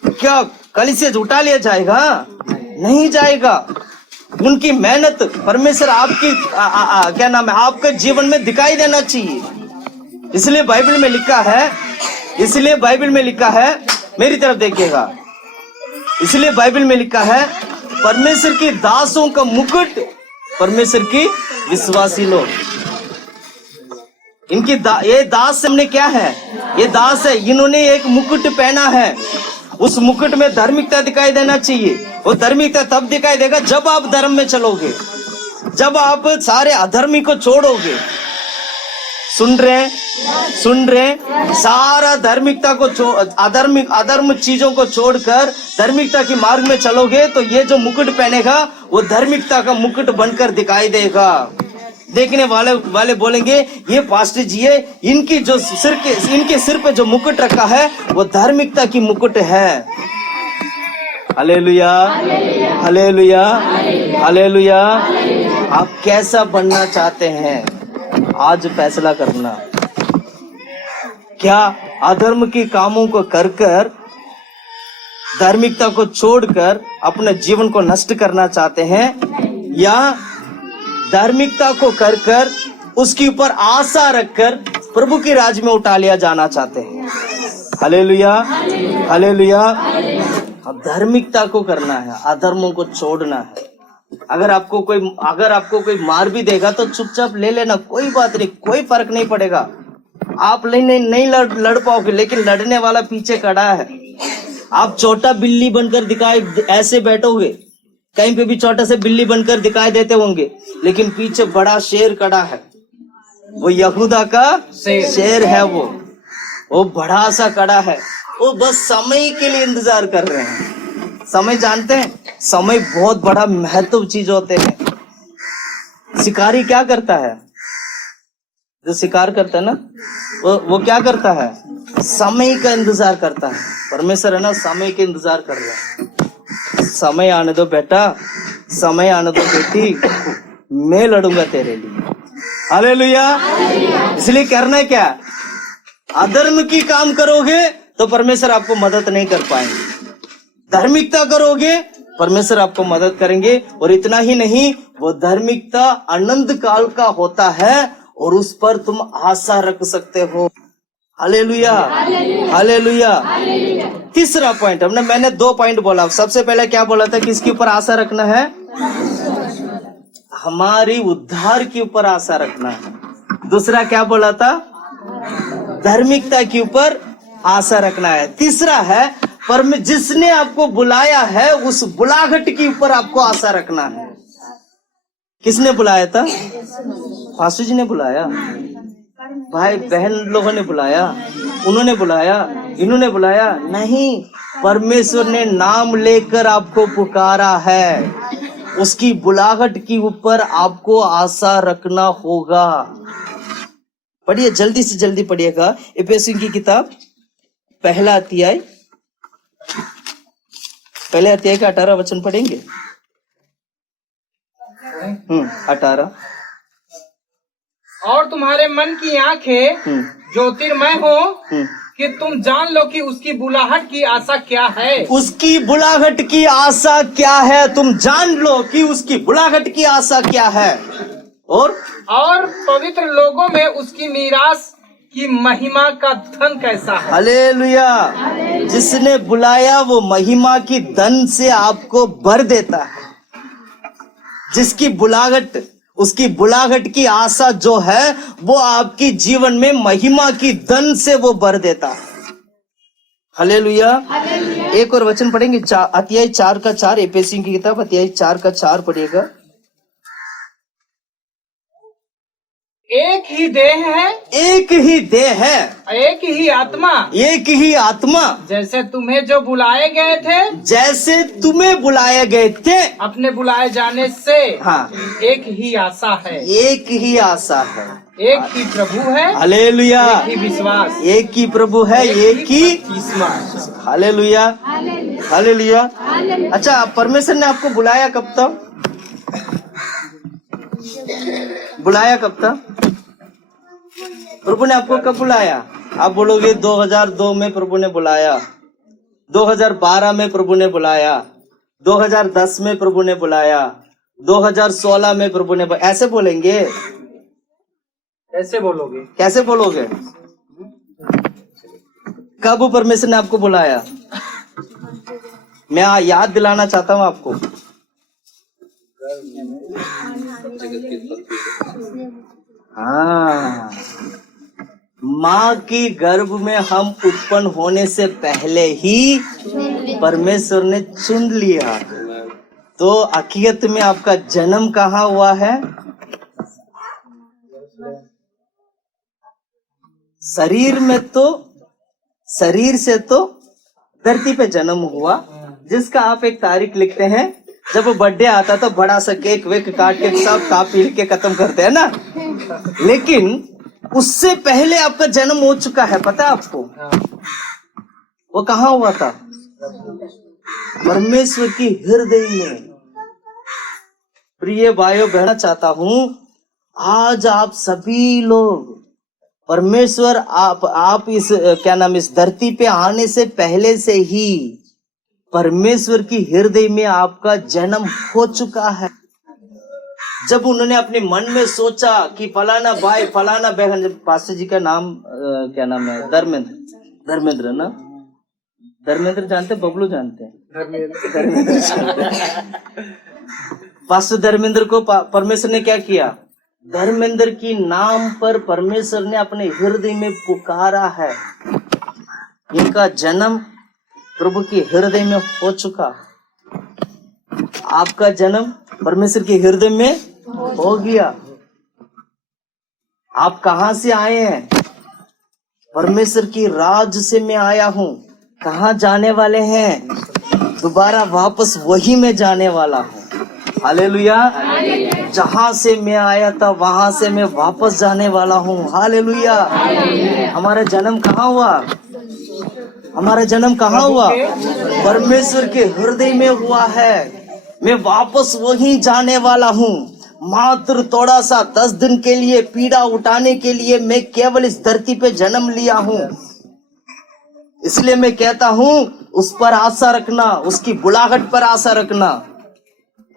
क्या कलीसिया उठा लिया जाएगा? नहीं जाएगा। उनकी मेहनत परमेश्वर आपकी क्या नाम है, आपके जीवन में दिखाई देना चाहिए। इसलिए बाइबल में लिखा है, इसलिए बाइबल में लिखा है, मेरी तरफ देखिएगा, इसलिए बाइबल में लिखा है, परमेश्वर के दासों का मुकुट परमेश्वर की विश्वासी लोग। इनकी ये दास हमने क्या है? ये दास है, इन्होंने एक मुकुट पहना है। उस मुकुट में धार्मिकता दिखाई देना चाहिए। वो धार्मिकता तब दिखाई देगा जब आप धर्म में चलोगे, जब आप सारे अधर्मी को छोड़ोगे। सुन रहे? सुन रहे? सारा धार्मिकता को अधर्म चीजों को छोड़कर धार्मिकता की मार्ग में चलोगे तो ये जो मुकुट पहनेगा वो धार्मिकता का मुकुट बनकर दिखाई देगा। देखने वाले बोलेंगे ये पास्टर जी है, इनके सिर पे जो मुकुट रखा है वो धार्मिकता की मुकुट है। Hallelujah, hallelujah, hallelujah. आप कैसा बनना चाहते हैं? आज फैसला करना। क्या अधर्म के कामों को कर धार्मिकता को छोड़कर अपने जीवन को नष्ट करना चाहते हैं, या धार्मिकता को कर उसके ऊपर आशा रखकर प्रभु के राज्य में उठा लिया जाना चाहते हैं? Hallelujah, hallelujah. अब धार्मिकता को करना है, अधर्मों को छोड़ना है। अगर आपको कोई मार भी देगा तो चुपचाप ले लेना, कोई बात नहीं, कोई फर्क नहीं पड़ेगा। आप नहीं लड़ पाओगे, लेकिन लड़ने वाला पीछे खड़ा है। आप छोटा बिल्ली बनकर दिखाई ऐसे बैठोगे, कहीं पे भी छोटा से बिल्ली बनकर दिखाई देते होंगे, लेकिन पीछे बड़ा शेर खड़ा है। वो यहूदा का शेर है। वो बड़ा सा खड़ा है। वो बस समय के लिए इंतजार कर रहे हैं। समय जानते हैं, समय बहुत बड़ा महत्व चीज होते हैं। शिकारी क्या करता है? जो शिकार करता है ना, वो क्या करता है? समय का इंतजार करता है। परमेश्वर है ना, समय के इंतजार कर रहा है। समय आने दो बेटा, समय आने दो बेटी, मैं लड़ूंगा तेरे लिए। हालेलुया। इसलिए करना है क्या? अधर्म की काम करोगे तो परमेश्वर आपको मदद नहीं कर पाएंगे। धार्मिकता करोगे, परमेश्वर आपको मदद करेंगे। और इतना ही नहीं, वो धार्मिकता अनंत काल का होता है और उस पर तुम आशा रख सकते हो। Hallelujah, hallelujah. तीसरा पॉइंट, मैंने 2 पॉइंट बोला। सबसे पहले क्या बोला था? किसके ऊपर आशा रखना है? हमारी उद्धार के ऊपर आशा रखना है। दूसरा क्या बोला था? धार्मिकता के ऊपर आशा रखना है। तीसरा है, जिसने आपको बुलाया है उस बुलाहट के ऊपर आपको आशा रखना है। किसने बुलाया था? फासू जी ने बुलाया, भाई बहन लोगों ने बुलाया, उन्होंने बुलाया, इन्होंने बुलाया? नहीं, परमेश्वर ने नाम लेकर आपको पुकारा है। उसकी बुलाहट के ऊपर आपको आशा रखना होगा। पढ़िए, जल्दी से जल्दी पढ़िएगा। इफिसियों की किताब पहला अध्याय का 18 वचन पढ़ेंगे। 18। और तुम्हारे मन की आंखें ज्योतिर्मय हो कि तुम जान लो कि उसकी बुलाहट की आशा क्या है। उसकी बुलाहट की आशा क्या है? तुम जान लो कि उसकी बुलाहट की आशा क्या है। और पवित्र लोगों में उसकी मीरास की महिमा का धन कैसा है। हालेलुया। जिसने बुलाया वो महिमा की धन से आपको भर देता है। जिसकी बुलाहट, उसकी बुलाहट की आशा जो है वो आपकी जीवन में महिमा की धन से वो भर देता है। हालेलुया। एक और वचन पढ़ेंगे, अध्याय 4 का 4। इफिसियों की किताब अध्याय 4 का 4 पढ़िएगा। एक ही देह है, एक ही देह है, एक ही आत्मा, एक ही आत्मा। जैसे तुम्हें जो बुलाए गए थे, जैसे तुम्हें बुलाए गए थे अपने बुलाए जाने से। हाँ, एक ही आशा है, एक ही आशा है, एक ही प्रभु है। हालेलुया। एक ही विश्वास, एक ही प्रभु है, एक ही विश्वास। Hallelujah, hallelujah. अच्छा, परमेश्वर ने आपको बुलाया कब तक? बुलाया कब था? प्रभु ने आपको कब बुलाया? आप बोलोगे 2002 में प्रभु ने बुलाया, 2012 में प्रभु ने बुलाया, 2010 में प्रभु ने बुलाया, 2016 में प्रभु ने बुलाया। ऐसे बोलेंगे? कैसे बोलोगे? कैसे बोलोगे? कब परमेश्वर ने आपको बुलाया? मैं याद दिलाना चाहता हूं आपको। हाँ, माँ की गर्भ में हम उत्पन्न होने से पहले ही परमेश्वर ने चुन लिया। तो हकीकत में आपका जन्म कहाँ हुआ है? शरीर में तो, शरीर से तो धरती पे जन्म हुआ, जिसका आप एक तारीख लिखते हैं। जब बर्थडे आता तो बड़ा सा केक वेक काट के सब खा पी के खत्म करते हैं ना, लेकिन उससे पहले आपका जन्म हो चुका है। पता है आपको? वो कहाँ हुआ था? परमेश्वर की हृदय में। प्रिय भाइयों बहना चाहता हूं, आज आप सभी लोग परमेश्वर, आप इस इस धरती पे आने से पहले से ही परमेश्वर की हृदय में आपका जन्म हो चुका है। जब उन्होंने अपने मन में सोचा कि फलाना भाई फलाना बहन, पास्टर जी का नाम क्या नाम है? धर्मेंद्र ना? धर्मेंद्र जानते? बबलू जानते हैं? धर्मेंद्र जानते। पास्टर धर्मेंद्र को परमेश्वर ने क्या किया? धर्मेंद्र की नाम पर परमेश्वर ने अपने हृदय में पुकारा है। इनका जन्म प्रभु के हृदय में हो चुका। आपका जन्म परमेश्वर के हृदय में हो गया। आप कहां से आए हैं? परमेश्वर की राज से मैं आया हूं। कहां जाने वाले हैं? दोबारा वापस वही में जाने वाला हूं। हालेलुया। जहां से मैं आया था वहां से मैं वापस जाने वाला हूँ। हालेलुया। हमारा जन्म कहाँ हुआ? हमारा जन्म कहाँ हुआ? परमेश्वर के हृदय में हुआ है। मैं वापस वहीं जाने वाला हूँ। मात्र थोड़ा सा 10 दिन के लिए पीड़ा उठाने के लिए मैं केवल इस धरती पे जन्म लिया हूँ। इसलिए मैं कहता हूँ उस पर आशा रखना, उसकी बुलाहट पर आशा रखना।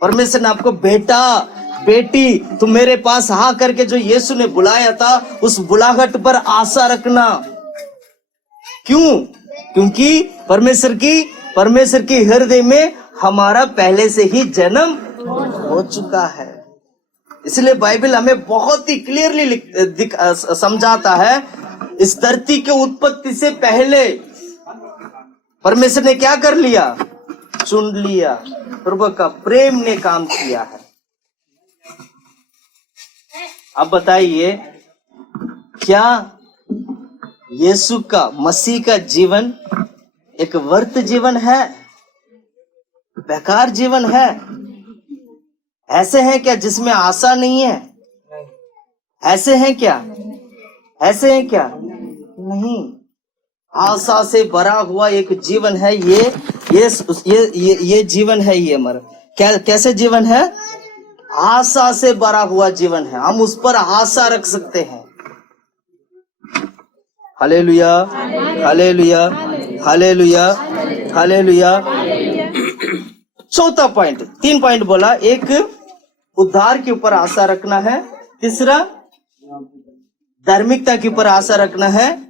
परमेश्वर ने आपको बेटा बेटी तुम मेरे पास हाँ करके जो यीशु ने बुलाया था, उस बुलाहट पर आशा रखना। क्यों? क्योंकि परमेश्वर की हृदय में हमारा पहले से ही जन्म हो चुका है। इसलिए बाइबल हमें बहुत ही क्लियरली समझाता है, इस धरती के उत्पत्ति से पहले परमेश्वर ने क्या कर लिया? चुन लिया। प्रभु का प्रेम ने काम किया है। अब बताइए, क्या यीशु का, मसीह का जीवन एक व्यर्थ जीवन है? बेकार जीवन है? ऐसे हैं क्या जिसमें आशा नहीं है? ऐसे हैं क्या? नहीं। आशा से भरा हुआ एक जीवन है ये जीवन है। ये हमारा कैसे जीवन है? आशा से भरा हुआ जीवन है। हम उस पर आशा रख सकते हैं। Hallelujah, hallelujah, hallelujah, hallelujah. चौथा पॉइंट, 3 पॉइंट बोला। एक, उद्धार के ऊपर आशा रखना है। तीसरा, धार्मिकता के ऊपर आशा रखना है।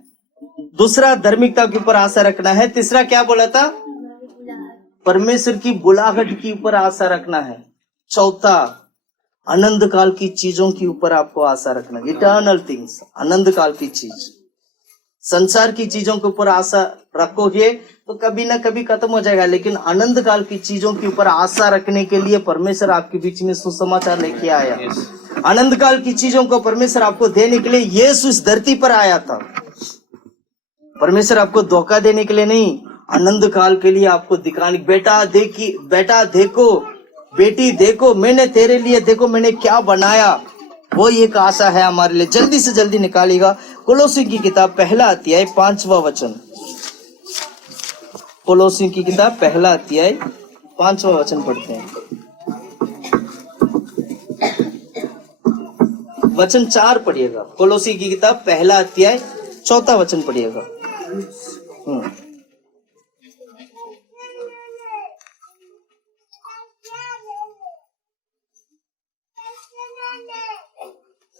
दूसरा, धार्मिकता के ऊपर आशा रखना है। तीसरा क्या बोला था? परमेश्वर की बुलाहट के ऊपर आशा रखना है। चौथा, अनंत काल की चीजों के ऊपर आपको आशा रखना है। इटर्नल थिंग्स, अनंत काल की चीज। संसार की चीजों के ऊपर आशा रखोगे तो कभी ना कभी खत्म हो जाएगा, लेकिन अनंत काल की चीजों के ऊपर आशा रखने के लिए परमेश्वर आपके बीच में सुसमाचार लेके आया। अनंत काल की चीजों को परमेश्वर आपको देने के लिए यीशु इस धरती पर आया था। परमेश्वर आपको धोखा देने के लिए नहीं, अनंत काल के लिए आपको दिखाने। बेटा देखो, बेटी देखो, मैंने तेरे लिए देखो मैंने क्या बनाया। वो एक आशा है हमारे लिए। जल्दी से जल्दी निकालिएगा कोलोसी की किताब 1 अध्याय 5वां वचन। कोलोसी की किताब 1 अध्याय 5वां वचन पढ़ते हैं। वचन 4 पढ़िएगा। कोलोसी की किताब 1 अध्याय 4 वचन पढ़िएगा।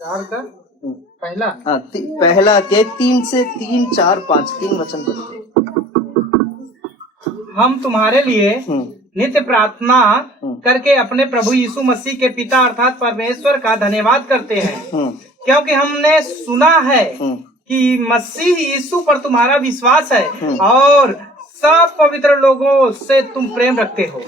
4 का पहला, पहला अध्याय 3 से 3, 4, 5 3 वचन पढ़िए। हम तुम्हारे लिए नित्य प्रार्थना करके अपने प्रभु यीशु मसीह के पिता अर्थात परमेश्वर का धन्यवाद करते हैं, क्योंकि हमने सुना है कि मसीह यीशु पर तुम्हारा विश्वास है और सब पवित्र लोगों से तुम प्रेम रखते हो।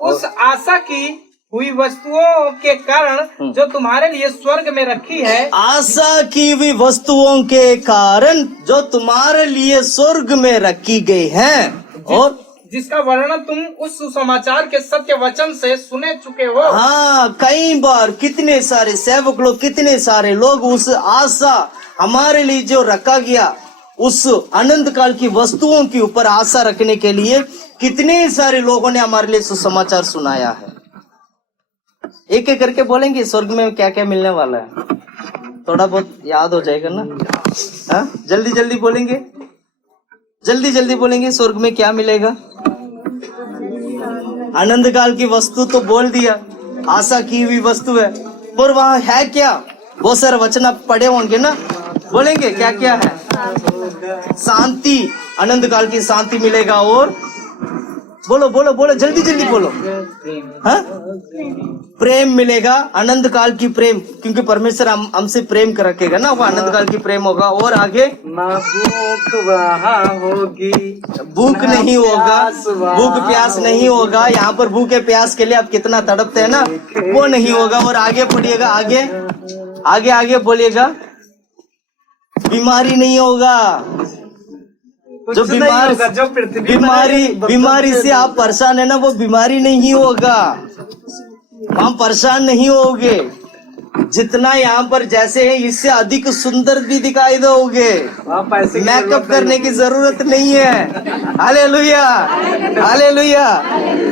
उस आशा की हुई वस्तुओं के कारण जो तुम्हारे लिए स्वर्ग में रखी है। आशा की हुई वस्तुओं के कारण जो तुम्हारे लिए स्वर्ग में रखी गई हैं, और जिसका वर्णन तुम उस सुसमाचार के सत्य वचन से सुने चुके हो। हाँ, कई बार कितने सारे सेवक लोग, कितने सारे लोग उस आशा हमारे लिए जो रखा गया, उस अनंत काल की वस्तुओं के ऊपर आशा रखने के लिए कितने सारे लोगों ने हमारे लिए सुसमाचार सुनाया है। एक एक करके बोलेंगे स्वर्ग में क्या क्या मिलने वाला है, थोड़ा बहुत याद हो जाएगा ना। हाँ, जल्दी जल्दी बोलेंगे, जल्दी जल्दी बोलेंगे। स्वर्ग में क्या मिलेगा? आनंद काल की वस्तु तो बोल दिया, आशा की हुई वस्तु है, पर वहाँ है क्या? बहुत सारे वचन आप पढ़े होंगे ना, बोलेंगे क्या क्या है? शांति, आनंद काल की शांति मिलेगा। और बोलो बोलो बोलो, जल्दी जल्दी बोलो। हाँ, प्रेम मिलेगा, आनंद काल की प्रेम, क्योंकि परमेश्वर हमसे प्रेम कर रखेगा ना, वो आनंद काल की प्रेम होगा। और आगे भूख वहाँ होगी, भूख नहीं होगा, भूख प्यास नहीं होगा। यहाँ पर भूखे प्यास के लिए आप कितना तड़पते हैं ना, वो नहीं होगा। और आगे पढ़िएगा, आगे आगे आगे बोलिएगा, बीमारी नहीं होगा। जो बीमारी से आप परेशान है ना, वो बीमारी नहीं होगा। वहां परेशान नहीं होगे, जितना यहाँ पर जैसे है इससे अधिक सुंदर भी दिखाई दोगे, मेकअप करने की जरूरत नहीं है। Hallelujah, hallelujah.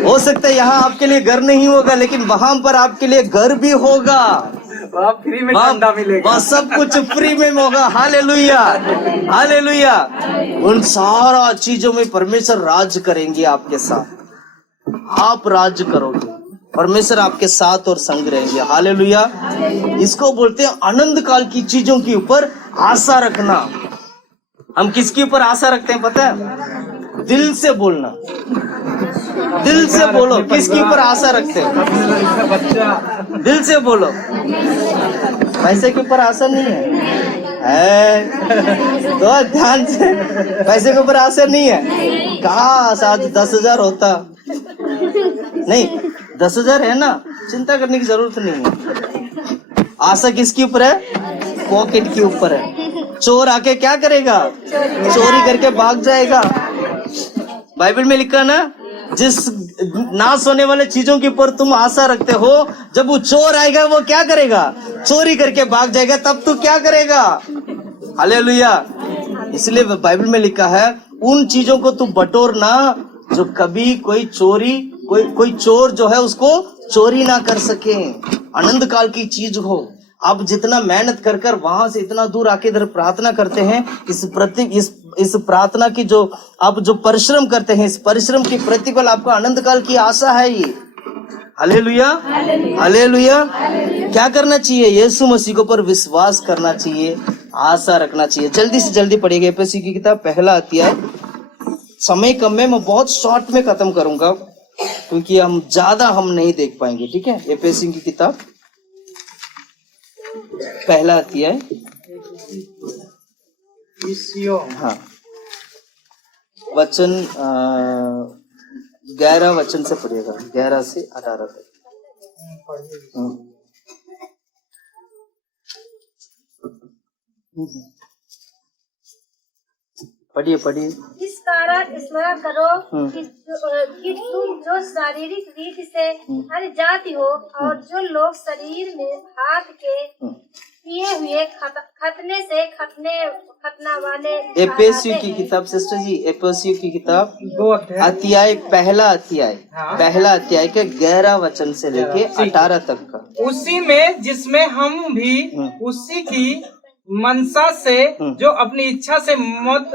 हो सकता है यहाँ आपके लिए घर नहीं होगा, लेकिन वहां पर आपके लिए घर भी होगा, फ्री में ठंडा मिलेगा, वहाँ सब कुछ फ्री में होगा। Hallelujah, hallelujah. उन सारा चीजों में परमेश्वर राज करेंगे आपके साथ, आप राज करोगे, परमेश्वर आपके साथ और संग रहेंगे। हालेलुया। इसको बोलते हैं आनंद काल की चीजों के ऊपर आशा रखना। हम किसके ऊपर आशा रखते हैं पता है? दिल से बोलना, दिल से बोलो, किसके ऊपर आशा रखते हैं? दिल से बोलो। पैसे के ऊपर आशा नहीं है, तो ध्यान से, पैसे के ऊपर आशा नहीं है। काश आज 10,000 होता, नहीं 10,000 है ना, चिंता करने की जरूरत नहीं है। आशा किसके ऊपर है? पॉकेट के ऊपर है। चोर आके क्या करेगा? चोरी करके भाग जाएगा। बाइबल में लिखा ना, जिस नाश होने वाले चीजों के ऊपर तुम आशा रखते हो, जब वो चोर आएगा वो क्या करेगा? चोरी करके भाग जाएगा, तब तू क्या करेगा? हालेलुया। इसलिए बाइबल में लिखा है उन चीजों को तू बटोर ना जो कभी कोई चोर जो है उसको चोरी ना कर सके। आनंद काल की चीज हो। आप जितना मेहनत कर कर वहां से इतना दूर आके इधर प्रार्थना करते हैं, इस प्रार्थना की जो आप जो परिश्रम करते हैं, इस परिश्रम की प्रतिफल आपको आनंद काल की आशा है ये। Hallelujah, hallelujah. क्या करना चाहिए? यीशु मसीह के ऊपर विश्वास करना चाहिए, आशा रखना चाहिए। जल्दी से जल्दी पढ़िएगा एफएससी की किताब पहला अध्याय। समय कम है, मैं बहुत शॉर्ट में खत्म करूंगा क्योंकि हम ज्यादा नहीं देख पाएंगे। ठीक है, एफएससी की किताब पहला अध्याय। हाँ, वचन 11 वचन से पढ़िएगा, 11 से 18 तक। पढ़िए पढ़िए। इस कारण स्मरण करो कि तुम जो शारीरिक रीति से अन्य जाति हो और जो लोग शरीर में हाथ के किए हुए खतने से खतना वाले। एफएससी की किताब सिस्टर जी, एफएससी की किताब 2 अध्याय, पहला अध्याय के 11 वचन से लेके 18 तक का। उसी में जिसमें हम भी उसी की मनसा से जो अपनी इच्छा से मत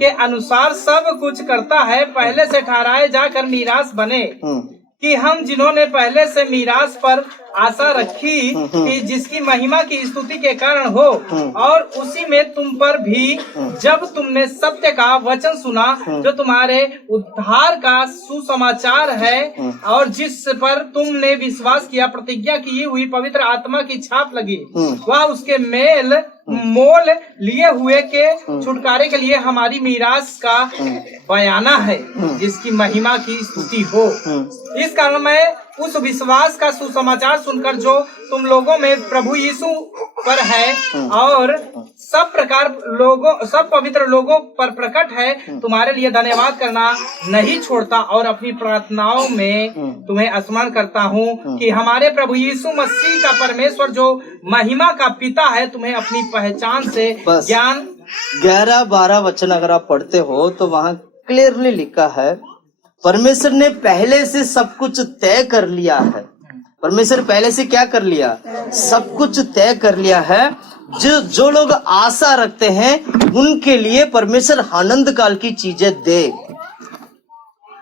के अनुसार सब कुछ करता है, पहले से ठहराए जाकर मीरास बने, कि हम जिन्होंने पहले से मीरास पर आशा रखी कि जिसकी महिमा की स्तुति के कारण हो, और उसी में तुम पर भी जब तुमने सत्य का वचन सुना जो तुम्हारे उद्धार का सुसमाचार है, और जिस पर तुमने विश्वास किया, प्रतिज्ञा की हुई पवित्र आत्मा की छाप लगी, वह उसके मोल लिए हुए के छुटकारे के लिए हमारी मीरास का बयाना है, जिसकी महिमा की स्तुति हो। इस कारण मैं उस विश्वास का सुसमाचार सुनकर जो तुम लोगों में प्रभु यीशु पर है और सब पवित्र लोगों पर प्रकट है, तुम्हारे लिए धन्यवाद करना नहीं छोड़ता, और अपनी प्रार्थनाओं में तुम्हें स्मरण करता हूँ कि हमारे प्रभु यीशु मसीह का परमेश्वर जो महिमा का पिता है, तुम्हें अपनी पहचान से ज्ञान। 11-12 वचन अगर आप पढ़ते हो तो वहाँ क्लियरली लिखा है परमेश्वर ने पहले से सब कुछ तय कर लिया है। परमेश्वर पहले से क्या कर लिया? सब कुछ तय कर लिया है। जो लोग आशा रखते हैं उनके लिए परमेश्वर आनंद काल की चीजें दे।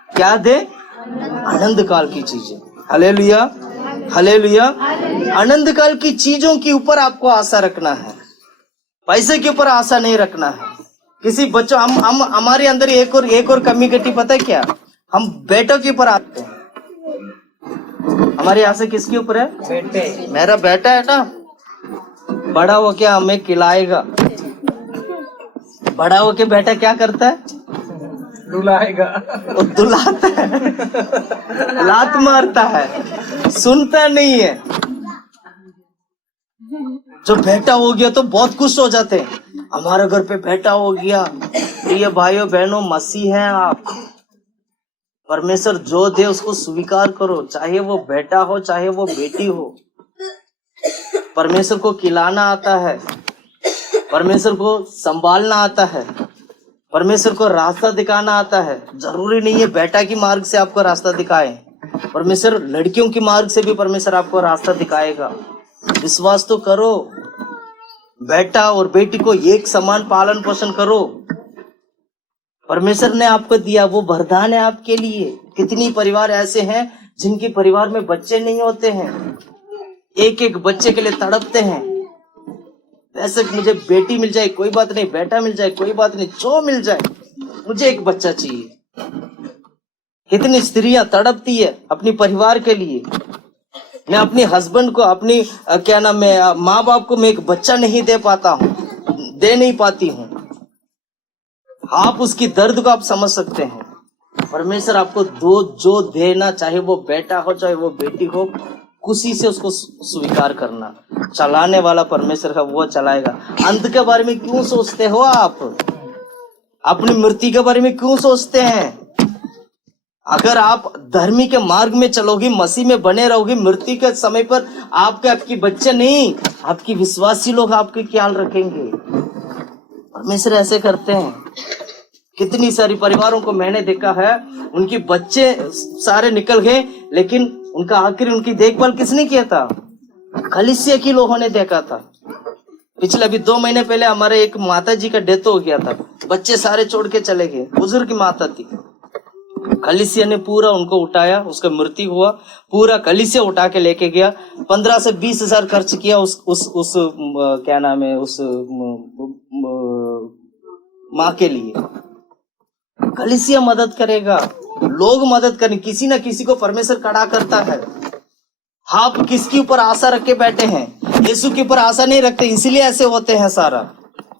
क्या दे? आनंद काल की चीजें। Hallelujah, hallelujah. आनंद काल की चीजों के ऊपर आपको आशा रखना है, पैसे के ऊपर आशा नहीं रखना है। किसी बच्चों हम हमारे अंदर एक और कमी कटी पता है क्या? हम बेटों के ऊपर आते हैं। हमारी आशा किसके ऊपर है? बेटे। मेरा बेटा है ना, बड़ा हो के हमें खिलाएगा। बड़ा हो के बेटा क्या करता है? रुलाएगा, वो दुलाता है, लात मारता है, सुनता नहीं है। जो बेटा हो गया तो बहुत खुश हो जाते हैं, हमारे घर पे बेटा हो गया। प्रिय भाइयों बहनों, मसीह हैं आप, परमेश्वर जो दे उसको स्वीकार करो, चाहे वो बेटा हो चाहे वो बेटी हो। परमेश्वर को खिलाना आता है, परमेश्वर को संभालना आता है, परमेश्वर को रास्ता दिखाना आता है। जरूरी नहीं है बेटा की मार्ग से आपको रास्ता दिखाए, परमेश्वर लड़कियों की मार्ग से भी परमेश्वर आपको रास्ता दिखाएगा। विश्वास तो करो, बेटा और बेटी को एक समान पालन पोषण करो। परमेश्वर ने आपको दिया, वो वरदान है आपके लिए। कितनी परिवार ऐसे हैं जिनके परिवार में बच्चे नहीं होते हैं, एक एक बच्चे के लिए तड़पते हैं। ऐसे मुझे बेटी मिल जाए कोई बात नहीं, बेटा मिल जाए कोई बात नहीं, जो मिल जाए मुझे एक बच्चा चाहिए। कितनी स्त्रियां तड़पती है अपनी परिवार के लिए। मैं अपने हस्बैंड को, अपनी क्या नाम है, माँ बाप को मैं एक बच्चा नहीं दे पाता हूँ, दे नहीं पाती हूँ। आप उसकी दर्द को आप समझ सकते हैं। परमेश्वर आपको जो देना, चाहे वो बेटा हो चाहे वो बेटी हो, खुशी से उसको स्वीकार करना। चलाने वाला परमेश्वर का, वो चलाएगा। अंत के बारे में क्यों सोचते हो आप? अपनी मृत्यु के बारे में क्यों सोचते हैं? अगर आप धर्मी के मार्ग में चलोगे, मसीह में बने रहोगे, मृत्यु के समय पर आपके बच्चे नहीं, आपकी विश्वासी लोग आपके ख्याल रखेंगे। परमेश्वर ऐसे करते हैं। कितनी सारी परिवारों को मैंने देखा है, उनके बच्चे सारे निकल गए, लेकिन उनका आखिर उनकी देखभाल किसने किया था? कलीसिया के लोगों ने देखा था। पिछले अभी 2 महीने पहले हमारे एक माता जी का डेथ हो गया था, बच्चे सारे छोड़ के चले गए। बुजुर्ग माता थी, कलीसिया ने पूरा उनको उठाया, उसका मृत्यु हुआ, पूरा कलीसिया उठा के लेके गया। 15 से 20 हजार खर्च किया उस क्या नाम है, उस माँ के लिए। कलीसिया मदद करेगा, लोग मदद करें, किसी ना किसी को परमेश्वर खड़ा करता है। आप किसके ऊपर आशा रख के बैठे हैं? यीशु के ऊपर आशा नहीं रखते, इसीलिए ऐसे होते हैं सारा।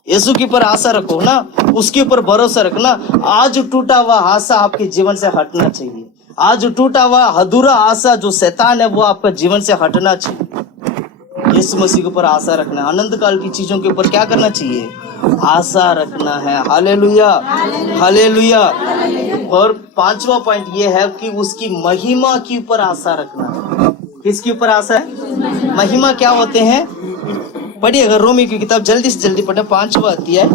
यीशु के ऊपर आशा रखो ना, उसके ऊपर भरोसा रखना। आज टूटा हुआ आशा आपके जीवन से हटना चाहिए। आज टूटा हुआ अधूरा आशा जो शैतान है, वो आपका जीवन से हटना चाहिए। यीशु मसीह के ऊपर आशा रखना है। आनंद काल की चीजों के ऊपर क्या करना चाहिए? आशा रखना है। Hallelujah, hallelujah. और 5वां पॉइंट ये है कि उसकी महिमा के ऊपर आशा रखना। किसके ऊपर आशा है? महिमा क्या होते हैं? पढ़िए, अगर रोमियो की किताब जल्दी से जल्दी पढ़े, 5वां अध्याय,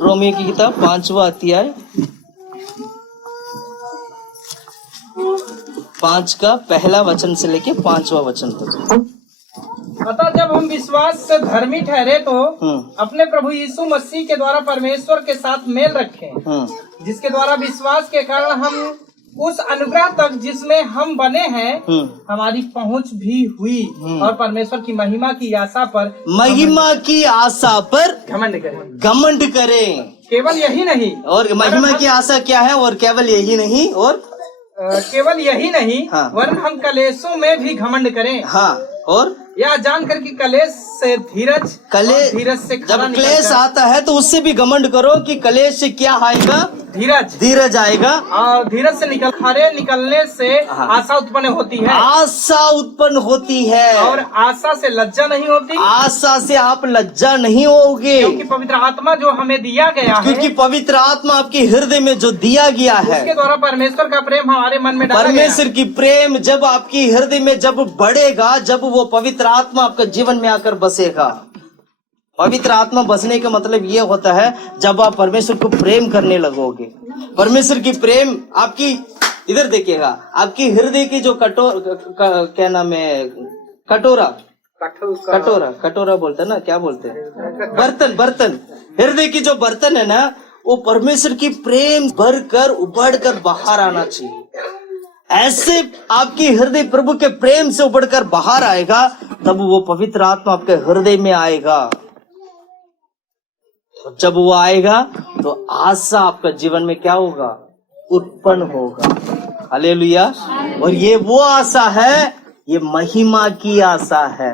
रोमियो की किताब 5वां अध्याय, 5 का पहला वचन से लेके 5वां वचन तक। अतः जब हम विश्वास से धर्मी ठहरे तो अपने प्रभु यीशु मसीह के द्वारा परमेश्वर के साथ मेल रखें, जिसके द्वारा विश्वास के कारण हम उस अनुग्रह तक जिसमें हम बने हैं हमारी पहुंच भी हुई, और परमेश्वर की महिमा की आशा पर घमंड करें। केवल यही नहीं, और महिमा की आशा क्या है? और केवल यही नहीं, और केवल यही नहीं, वरन हम कलेशों में भी घमंड करें। हाँ, और यह जानकर कि कलेश से धीरज से जब क्लेश आता है तो उससे भी घमंड करो कि कलेश से क्या आएगा? धीरज आएगा। और धीरज से निकलने से आशा उत्पन्न होती है। आशा उत्पन्न होती है, और आशा से लज्जा नहीं होती। आशा से आप लज्जा नहीं होगे, क्योंकि पवित्र आत्मा जो हमें दिया गया है, क्योंकि पवित्र आत्मा आपके हृदय में जो दिया गया है, उसके द्वारा परमेश्वर का प्रेम हमारे मन में डाला गया। परमेश्वर की प्रेम जब आपकी हृदय में जब बढ़ेगा, जब वो पवित्र आत्मा आपका जीवन में आकर बसेगा। पवित्र आत्मा बसने का मतलब ये होता है जब आप परमेश्वर को प्रेम करने लगोगे। परमेश्वर की प्रेम आपकी, इधर देखिएगा, आपकी हृदय की जो क्या नाम है, कटोरा बोलते हैं ना, क्या बोलते हैं, बर्तन, हृदय की जो बर्तन है ना, वो परमेश्वर की प्रेम भरकर उबड़कर बाहर आना चाहिए। ऐसे आपकी हृदय प्रभु के प्रेम से उबड़कर बाहर आएगा, तब वो पवित्र आत्मा आपके हृदय में आएगा। जब वो आएगा तो आशा आपका जीवन में क्या होगा? उत्पन्न होगा। हालेलुया। और ये वो आशा है, ये महिमा की आशा है।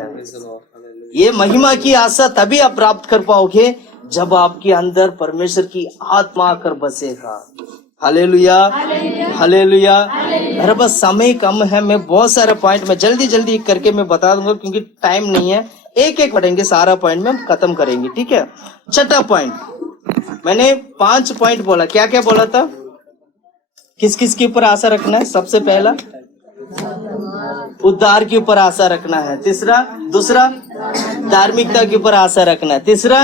ये महिमा की आशा तभी आप प्राप्त कर पाओगे जब आपके अंदर परमेश्वर की आत्मा आकर बसेगा। Hallelujah, hallelujah. अरे बस समय कम है, मैं बहुत सारे पॉइंट में जल्दी करके मैं बता दूंगा, क्योंकि टाइम नहीं है। एक पढ़ेंगे, सारा पॉइंट में हम खत्म करेंगे, ठीक है। 6वां पॉइंट, मैंने 5 पॉइंट बोला, क्या क्या बोला था? किस किस के ऊपर आशा रखना है? सबसे पहला उद्धार के ऊपर आशा रखना है। दूसरा धार्मिकता के ऊपर आशा रखना है। तीसरा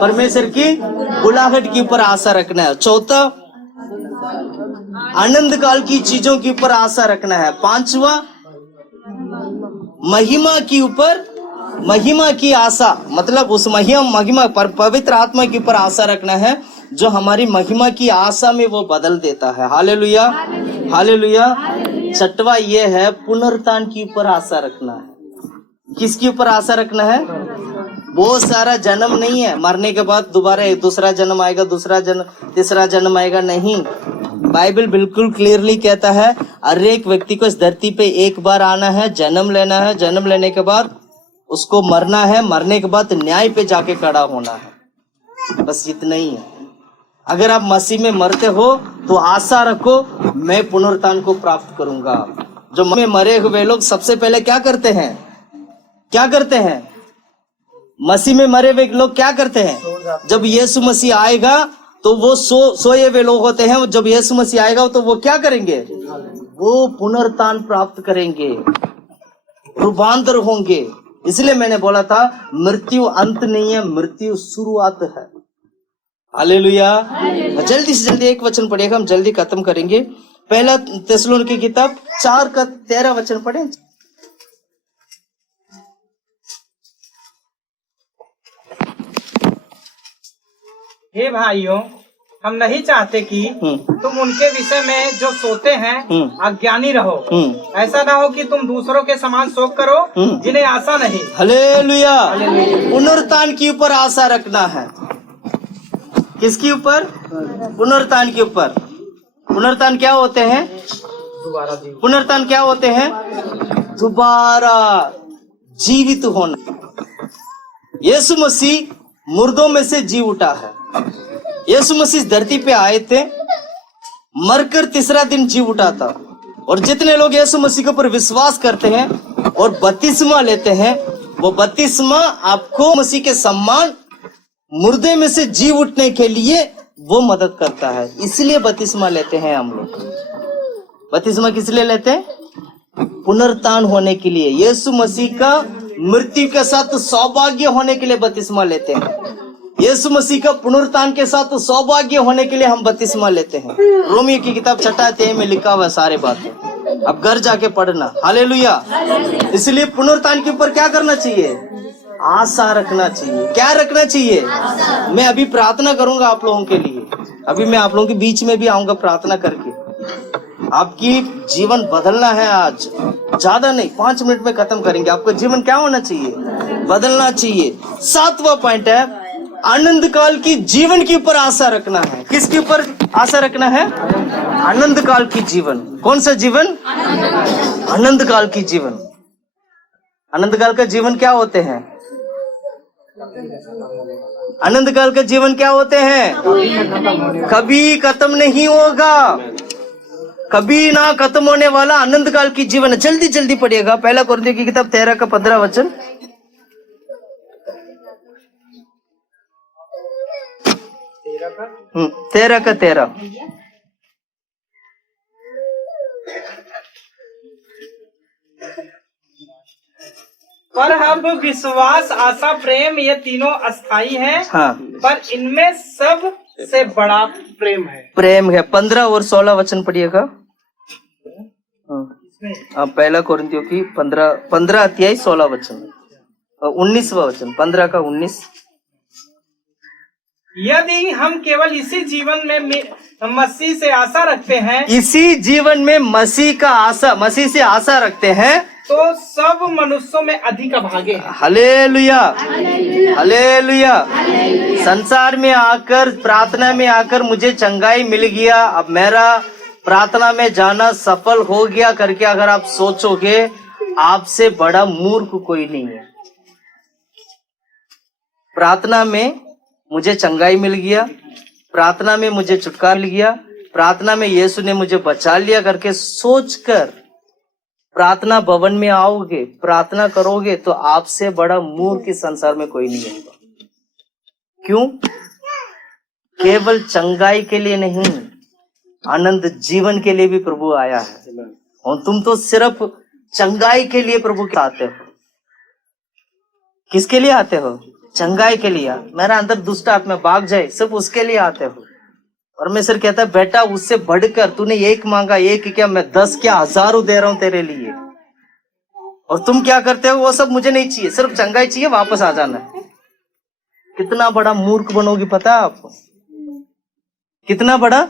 परमेश्वर की बुलाहट के ऊपर आशा रखना है। चौथा आनंद काल की चीजों के ऊपर आशा रखना है। पांचवा महिमा की आशा, मतलब उस महिमा पर पवित्र आत्मा के ऊपर आशा रखना है जो हमारी महिमा की आशा में वो बदल देता है। Hallelujah, hallelujah. छठवा ये है पुनरुत्थान के ऊपर आशा रखना है। किसके ऊपर आशा रखना है? बहुत सारा जन्म नहीं है, मरने के बाद दोबारा एक दूसरा जन्म आएगा, दूसरा जन्म, तीसरा जन्म आएगा, नहीं। बाइबल बिल्कुल क्लियरली कहता है हर एक व्यक्ति को इस धरती पे एक बार आना है, जन्म लेना है, जन्म लेने के बाद उसको मरना है, मरने के बाद न्याय पे जाके खड़ा होना है। बस इतना ही है। अगर आप मसीह में मरते हो तो आशा रखो मैं पुनरुत्थान को प्राप्त करूंगा। जो में मरे हुए लोग सबसे पहले क्या करते हैं? मसीह में मरे हुए लोग क्या करते हैं? जब यीशु मसीह आएगा तो वो सोए हुए लोग होते हैं। जब यीशु मसीह आएगा तो वो क्या करेंगे? वो पुनरुत्थान प्राप्त करेंगे, रूपांतर होंगे। इसलिए मैंने बोला था मृत्यु अंत नहीं है, मृत्यु शुरुआत है। हालेलुया। जल्दी से जल्दी एक वचन पढ़िएगा, हम जल्दी खत्म करेंगे। पहला थिस्सलुनीके की किताब 4:13 वचन पढ़े। हे भाइयों, हम नहीं चाहते कि तुम उनके विषय में जो सोते हैं अज्ञानी रहो। ऐसा ना हो कि तुम दूसरों के समान शोक करो जिन्हें आशा नहीं। हालेलुया। पुनरुत्थान के ऊपर आशा रखना है। किसके ऊपर? पुनरुत्थान के ऊपर। पुनरुत्थान क्या होते हैं? पुनरुत्थान क्या होते हैं? दोबारा जीवित होना। यीशु मसीह मुर्दों में से जी उठा है। यीशु मसीह धरती पे आए थे, मरकर तीसरा दिन जी उठा था। और जितने लोग यीशु मसीह के ऊपर विश्वास करते हैं और बपतिस्मा लेते हैं, वो बपतिस्मा आपको मसीह के सम्मान मुर्दे में से जी उठने के लिए वो मदद करता है। इसलिए बपतिस्मा लेते हैं हम लोग। बपतिस्मा किस लिए लेते हैं? पुनरुत्थान होने के लिए। यीशु मसीह का मृत्यु के साथ सौभाग्य होने के लिए बपतिस्मा लेते हैं। यीशु मसीह का पुनरुत्थान के साथ सौभाग्य होने के लिए हम बपतिस्मा लेते हैं। रोमियो की किताब 6 अध्याय में लिखा हुआ सारे बातें, अब घर जाके पढ़ना। हालेलुया। इसलिए पुनरुत्थान के ऊपर क्या करना चाहिए? आशा रखना चाहिए। क्या रखना चाहिए? मैं अभी प्रार्थना करूंगा आप लोगों के लिए। अभी मैं आप लोगों के बीच में भी आऊंगा प्रार्थना करके। आपकी जीवन बदलना है आज, ज्यादा नहीं, 5 मिनट में खत्म करेंगे। आपका जीवन क्या होना चाहिए? बदलना चाहिए। 7वां पॉइंट है आनंद काल की जीवन के ऊपर आशा रखना है। किसके ऊपर आशा रखना है? आनंद काल की जीवन। कौन सा जीवन? आनंद काल की जीवन। आनंद काल का जीवन क्या होते हैं? आनंद काल का जीवन क्या होते हैं? कभी खत्म नहीं होगा, कभी ना खत्म होने वाला आनंद काल की जीवन है। जल्दी जल्दी पढ़िएगा। पहला कोरिन्थियों की किताब 13:15 वचन। 13:13। पर अब विश्वास, आशा, प्रेम ये तीनों अस्थाई हैं। हाँ। पर इनमें सब से बड़ा प्रेम है। प्रेम है। 15 और 16 वचन पढ़िएगा। पहला कोरिन्थियों की 15 अध्याय 16 वचन, 19वां वचन, 15 का 19। यदि हम केवल इसी जीवन में मसीह से आशा रखते हैं, इसी जीवन में मसीह से आशा रखते हैं, तो सब मनुष्यों में अधिक अभागे हैं। Hallelujah, hallelujah. संसार में आकर, प्रार्थना में आकर मुझे चंगाई मिल गया, अब मेरा प्रार्थना में जाना सफल हो गया करके अगर आप सोचोगे, आपसे बड़ा मूर्ख कोई नहीं है। प्रार्थना में मुझे चंगाई मिल गया, प्रार्थना में मुझे छुटकारा मिल गया, प्रार्थना में यीशु ने मुझे बचा लिया करके सोचकर प्रार्थना भवन में आओगे, प्रार्थना करोगे, तो आपसे बड़ा मूर्ख इस संसार में कोई नहीं होगा। क्यों? केवल चंगाई के लिए नहीं, आनंद जीवन के लिए भी प्रभु आया है। और तुम तो सिर्फ चंगाई के लिए प्रभु के आते हो। किसके लिए आते हो? चंगाई के लिए। मेरा अंदर दुष्ट आत्मा भाग जाए, सिर्फ उसके लिए आते हो। परमेश्वर कहता है बेटा उससे बढ़कर तूने एक मांगा, एक क्या मैं 10 क्या हजारों दे रहा हूं तेरे लिए। और तुम क्या करते हो? वो सब मुझे नहीं चाहिए, सिर्फ चंगाई चाहिए, वापस आ जाना है। कितना बड़ा मूर्ख बनोगी पता है आपको? कितना बड़ा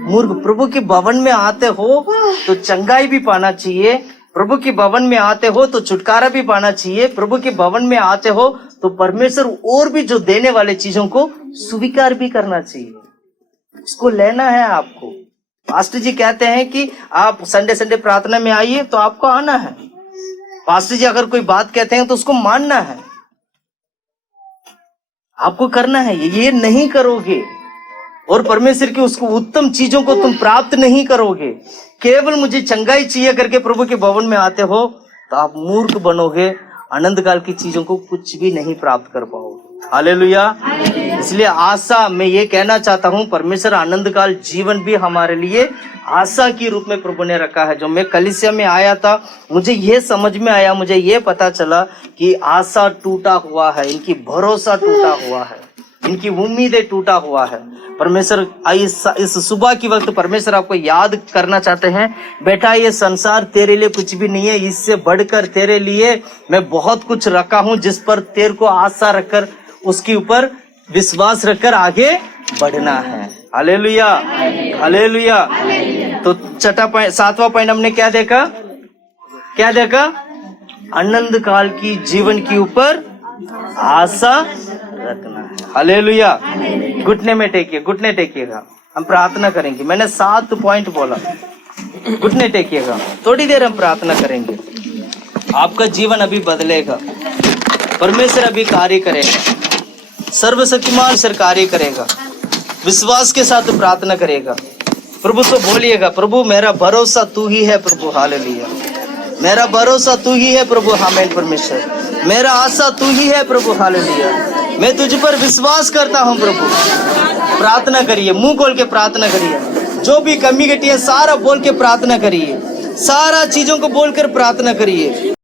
मूर्ख। प्रभु के भवन में आते हो तो चंगाई भी पाना चाहिए, प्रभु के भवन में आते हो तो छुटकारा भी पाना चाहिए, प्रभु के भवन में आते हो तो परमेश्वर और भी जो देने वाले चीजों को स्वीकार भी करना चाहिए, उसको लेना है आपको। पास्टर जी कहते हैं कि आप संडे प्रार्थना में आइए तो आपको आना है। पास्टर जी अगर कोई बात कहते हैं तो उसको मानना है, आपको करना है। ये नहीं करोगे और परमेश्वर की उसको उत्तम चीजों को तुम प्राप्त नहीं करोगे, केवल मुझे चंगाई चाहिए करके प्रभु के भवन में आते हो तो आप मूर्ख बनोगे, आनंद काल की चीजों को कुछ भी नहीं प्राप्त कर पाओगे। हालेलुया। इसलिए आशा, मैं ये कहना चाहता हूँ, परमेश्वर आनंद काल जीवन भी हमारे लिए आशा के रूप में प्रभु ने रखा है। जो मैं कलीसिया में आया था मुझे ये समझ में आया, मुझे ये पता चला कि आशा टूटा हुआ है, इनकी भरोसा टूटा हुआ है, इनकी उम्मीदें टूटा हुआ है। परमेश्वर इस सुबह की वक्त परमेश्वर आपको याद करना चाहते हैं, बेटा ये संसार तेरे लिए कुछ भी नहीं है, इससे बढ़कर तेरे लिए मैं बहुत कुछ रखा हूं, जिस पर तेरे को आशा रखकर उसके ऊपर विश्वास रखकर आगे बढ़ना है। Hallelujah, hallelujah. तो 7वां पॉइंट हमने क्या देखा? क्या देखा? आनंद काल की जीवन के ऊपर आशा रखना है। हालेलुया। घुटने में टेकिए, घुटने टेकिएगा, हम प्रार्थना करेंगे। मैंने 7 पॉइंट बोला, घुटने टेकिएगा, थोड़ी देर हम प्रार्थना करेंगे। आपका जीवन अभी बदलेगा, परमेश्वर अभी कार्य करेगा, सर्वशक्तिमान सर कार्य करेगा। विश्वास के साथ प्रार्थना करेगा। प्रभु से बोलिएगा, प्रभु मेरा भरोसा तू ही है प्रभु। हालेलुया। मेरा भरोसा तू ही है प्रभु। आमीन। परमेश्वर मेरा आशा तू ही है प्रभु। हालेलुया। मैं तुझ पर विश्वास करता हूँ प्रभु। प्रार्थना करिए, मुंह खोल के प्रार्थना करिए। जो भी कमी घटी है सारा बोल के प्रार्थना करिए, सारा चीजों को बोलकर प्रार्थना करिए।